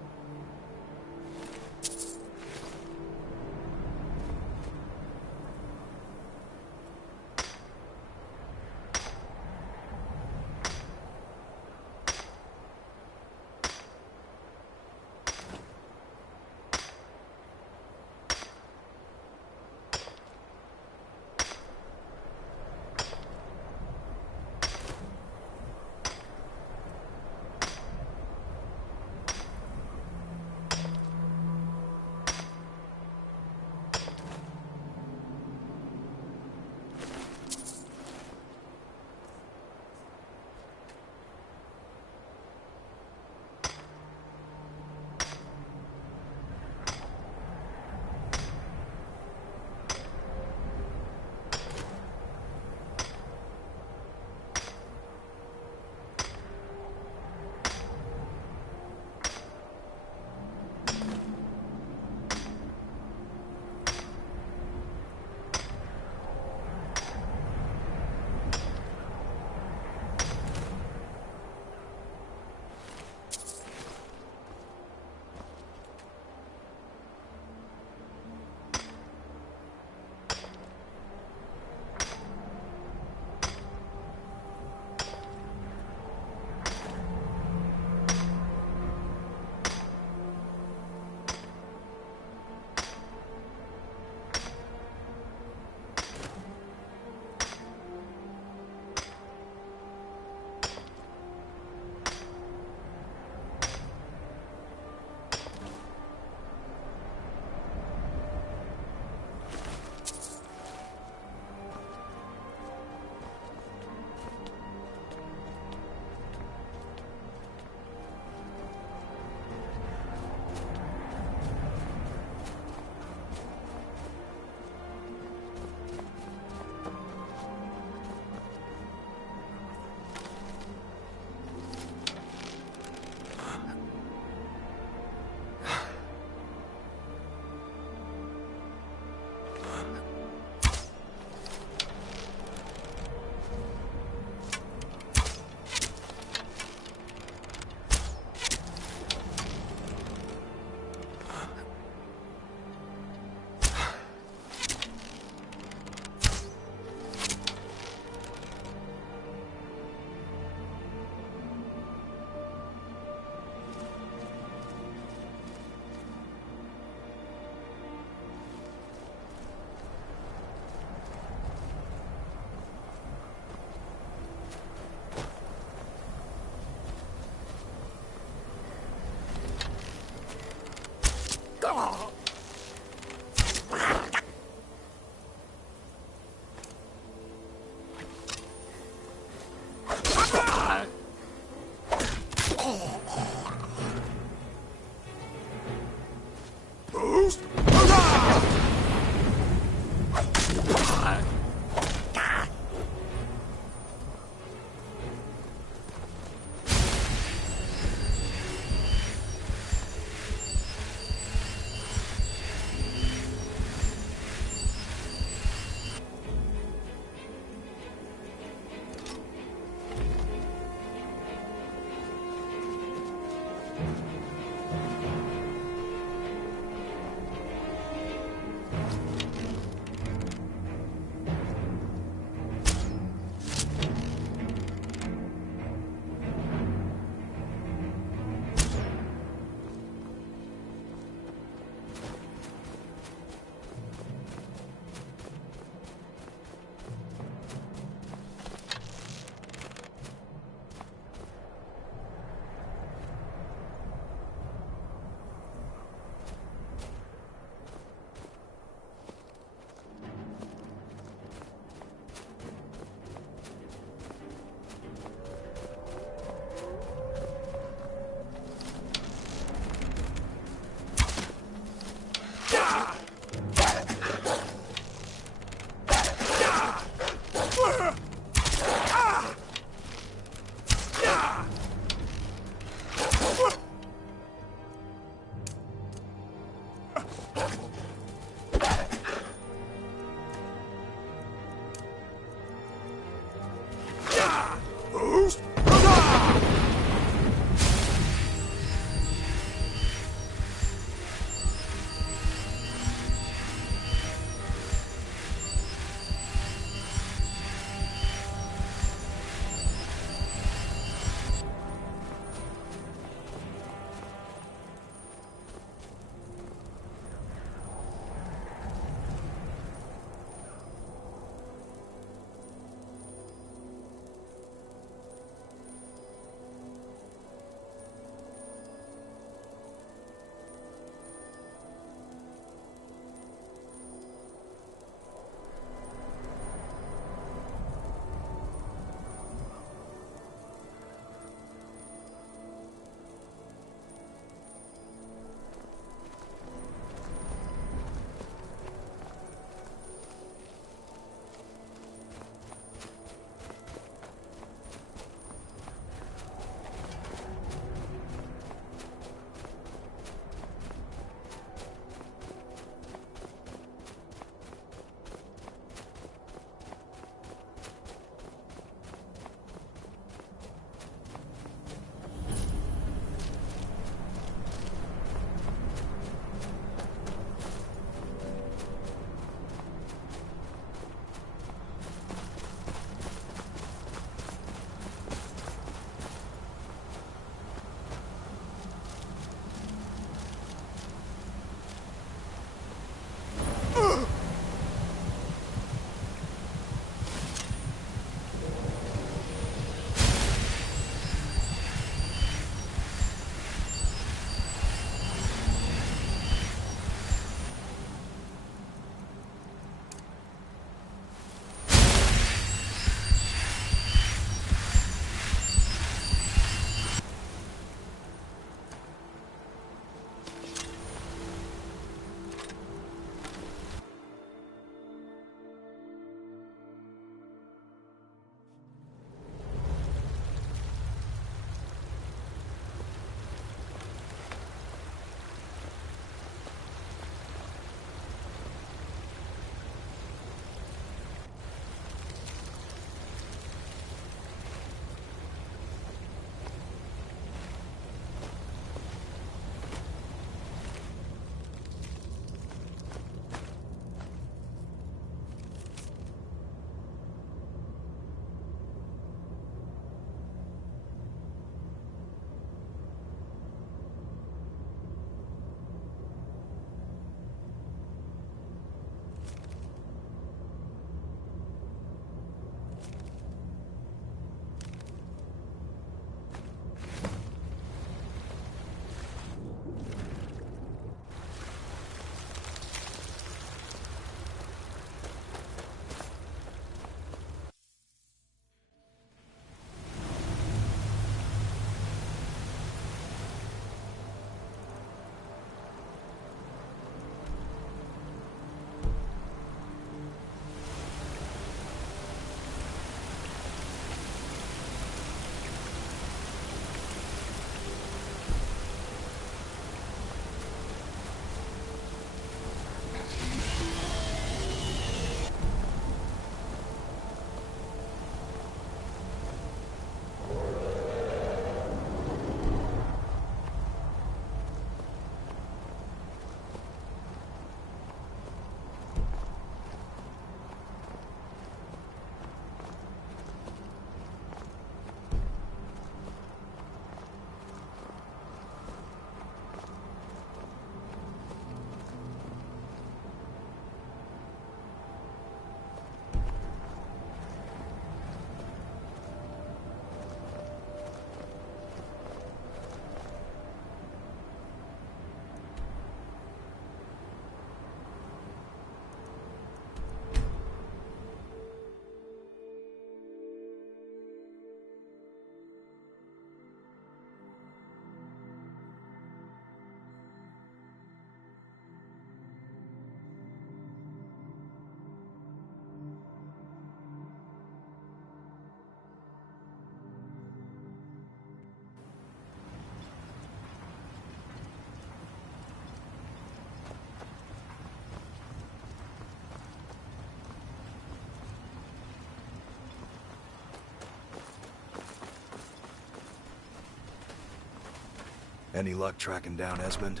Any luck tracking down Esmond?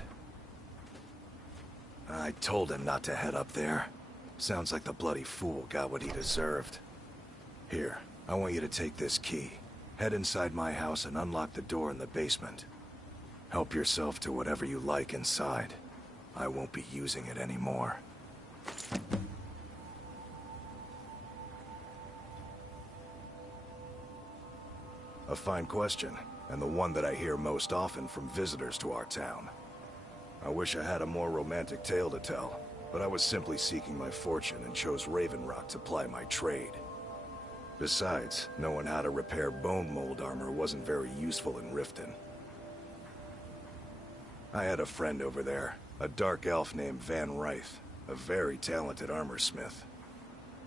I told him not to head up there. Sounds like the bloody fool got what he deserved. Here, I want you to take this key. Head inside my house and unlock the door in the basement. Help yourself to whatever you like inside. I won't be using it anymore. A fine question, and the one that I hear most often from visitors to our town. I wish I had a more romantic tale to tell, but I was simply seeking my fortune and chose Raven Rock to ply my trade. Besides, knowing how to repair bone mold armor wasn't very useful in Riften. I had a friend over there, a dark elf named Van Ryth, a very talented armorsmith.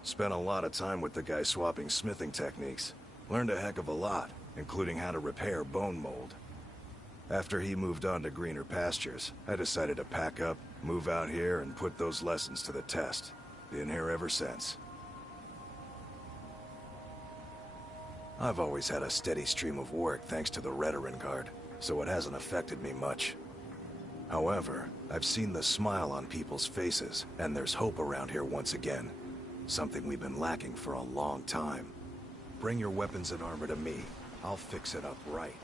Spent a lot of time with the guy swapping smithing techniques. Learned a heck of a lot, including how to repair bone mold. After he moved on to greener pastures, I decided to pack up, move out here, and put those lessons to the test. Been here ever since. I've always had a steady stream of work thanks to the Veteran Guard, so it hasn't affected me much. However, I've seen the smile on people's faces, and there's hope around here once again. Something we've been lacking for a long time. Bring your weapons and armor to me. I'll fix it up right.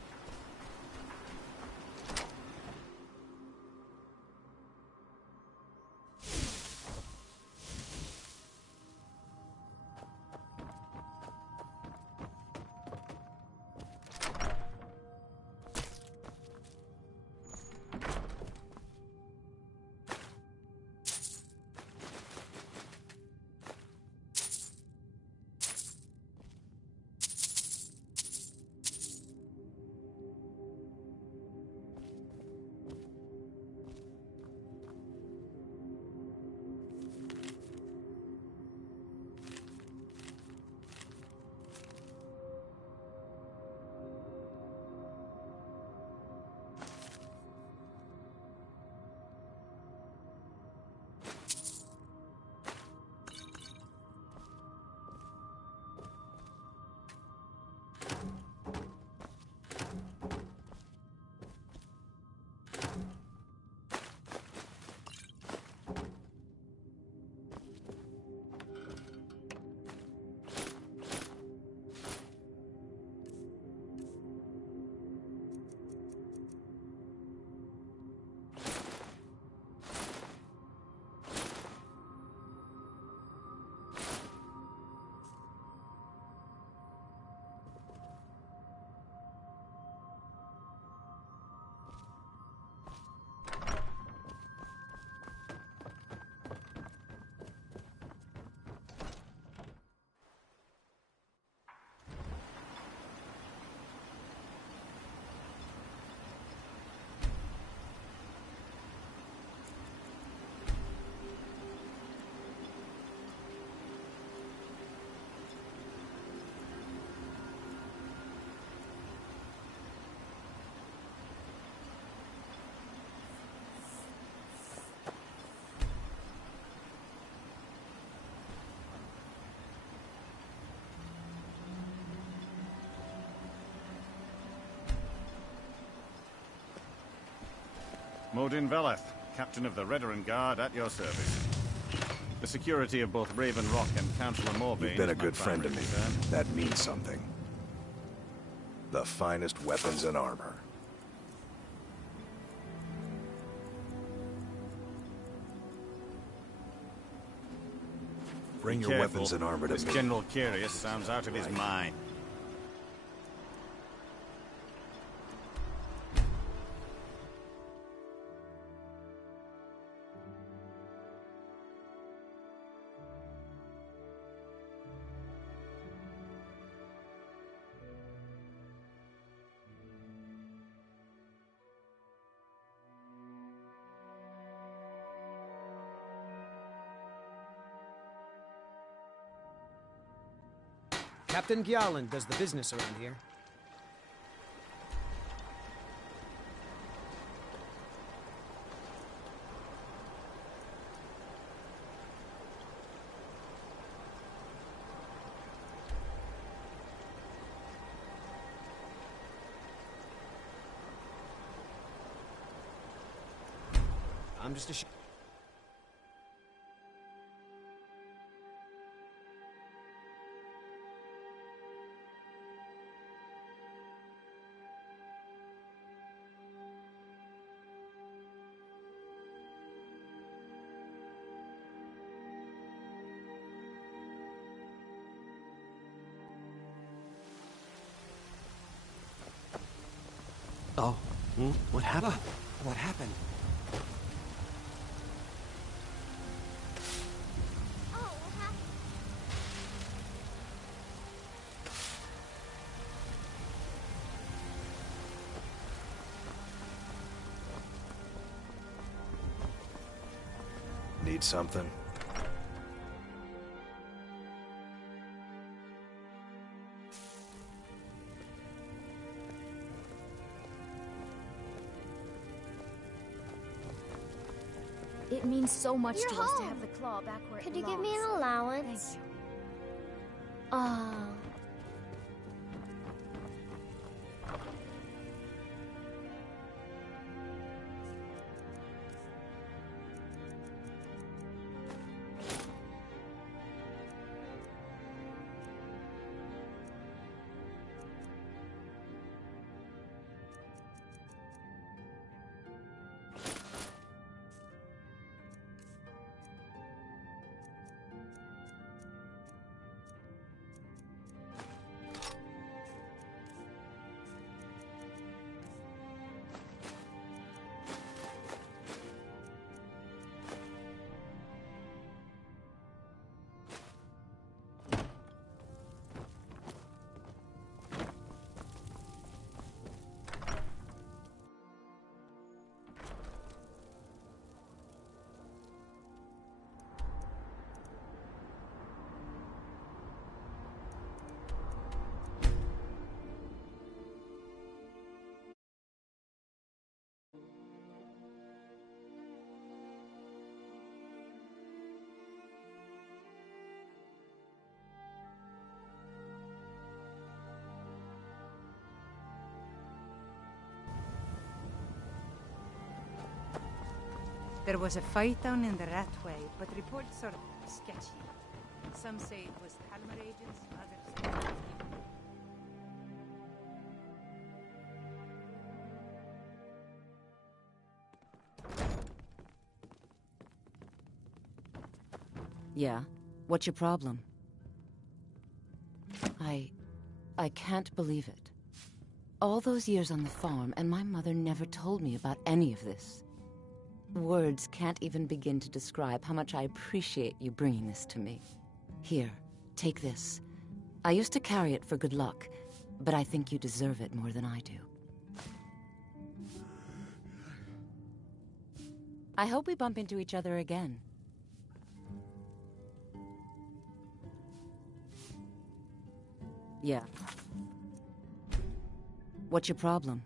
Modin Veleth, Captain of the Veteran Guard, at your service. The security of both Raven Rock and Councillor Morbane. You've been a good friend to me. That means something. The finest weapons and armor. Bring your weapons and armor to me. This General Curious sounds out of his mind. Captain Gjalland does the business around here. I'm just a Oh, what happened? What happened? Oh, what happened? Need something? It means so much You're to us to home. have the claw back where Could it you give me belongs. an allowance? Thank you. There was a fight down in the Ratway, but reports are sketchy. Some say it was Halmer agents, others say... Yeah? What's your problem? I can't believe it. All those years on the farm, and my mother never told me about any of this. Words can't even begin to describe how much I appreciate you bringing this to me. Here, take this. I used to carry it for good luck, but I think you deserve it more than I do. I hope we bump into each other again. Yeah. What's your problem?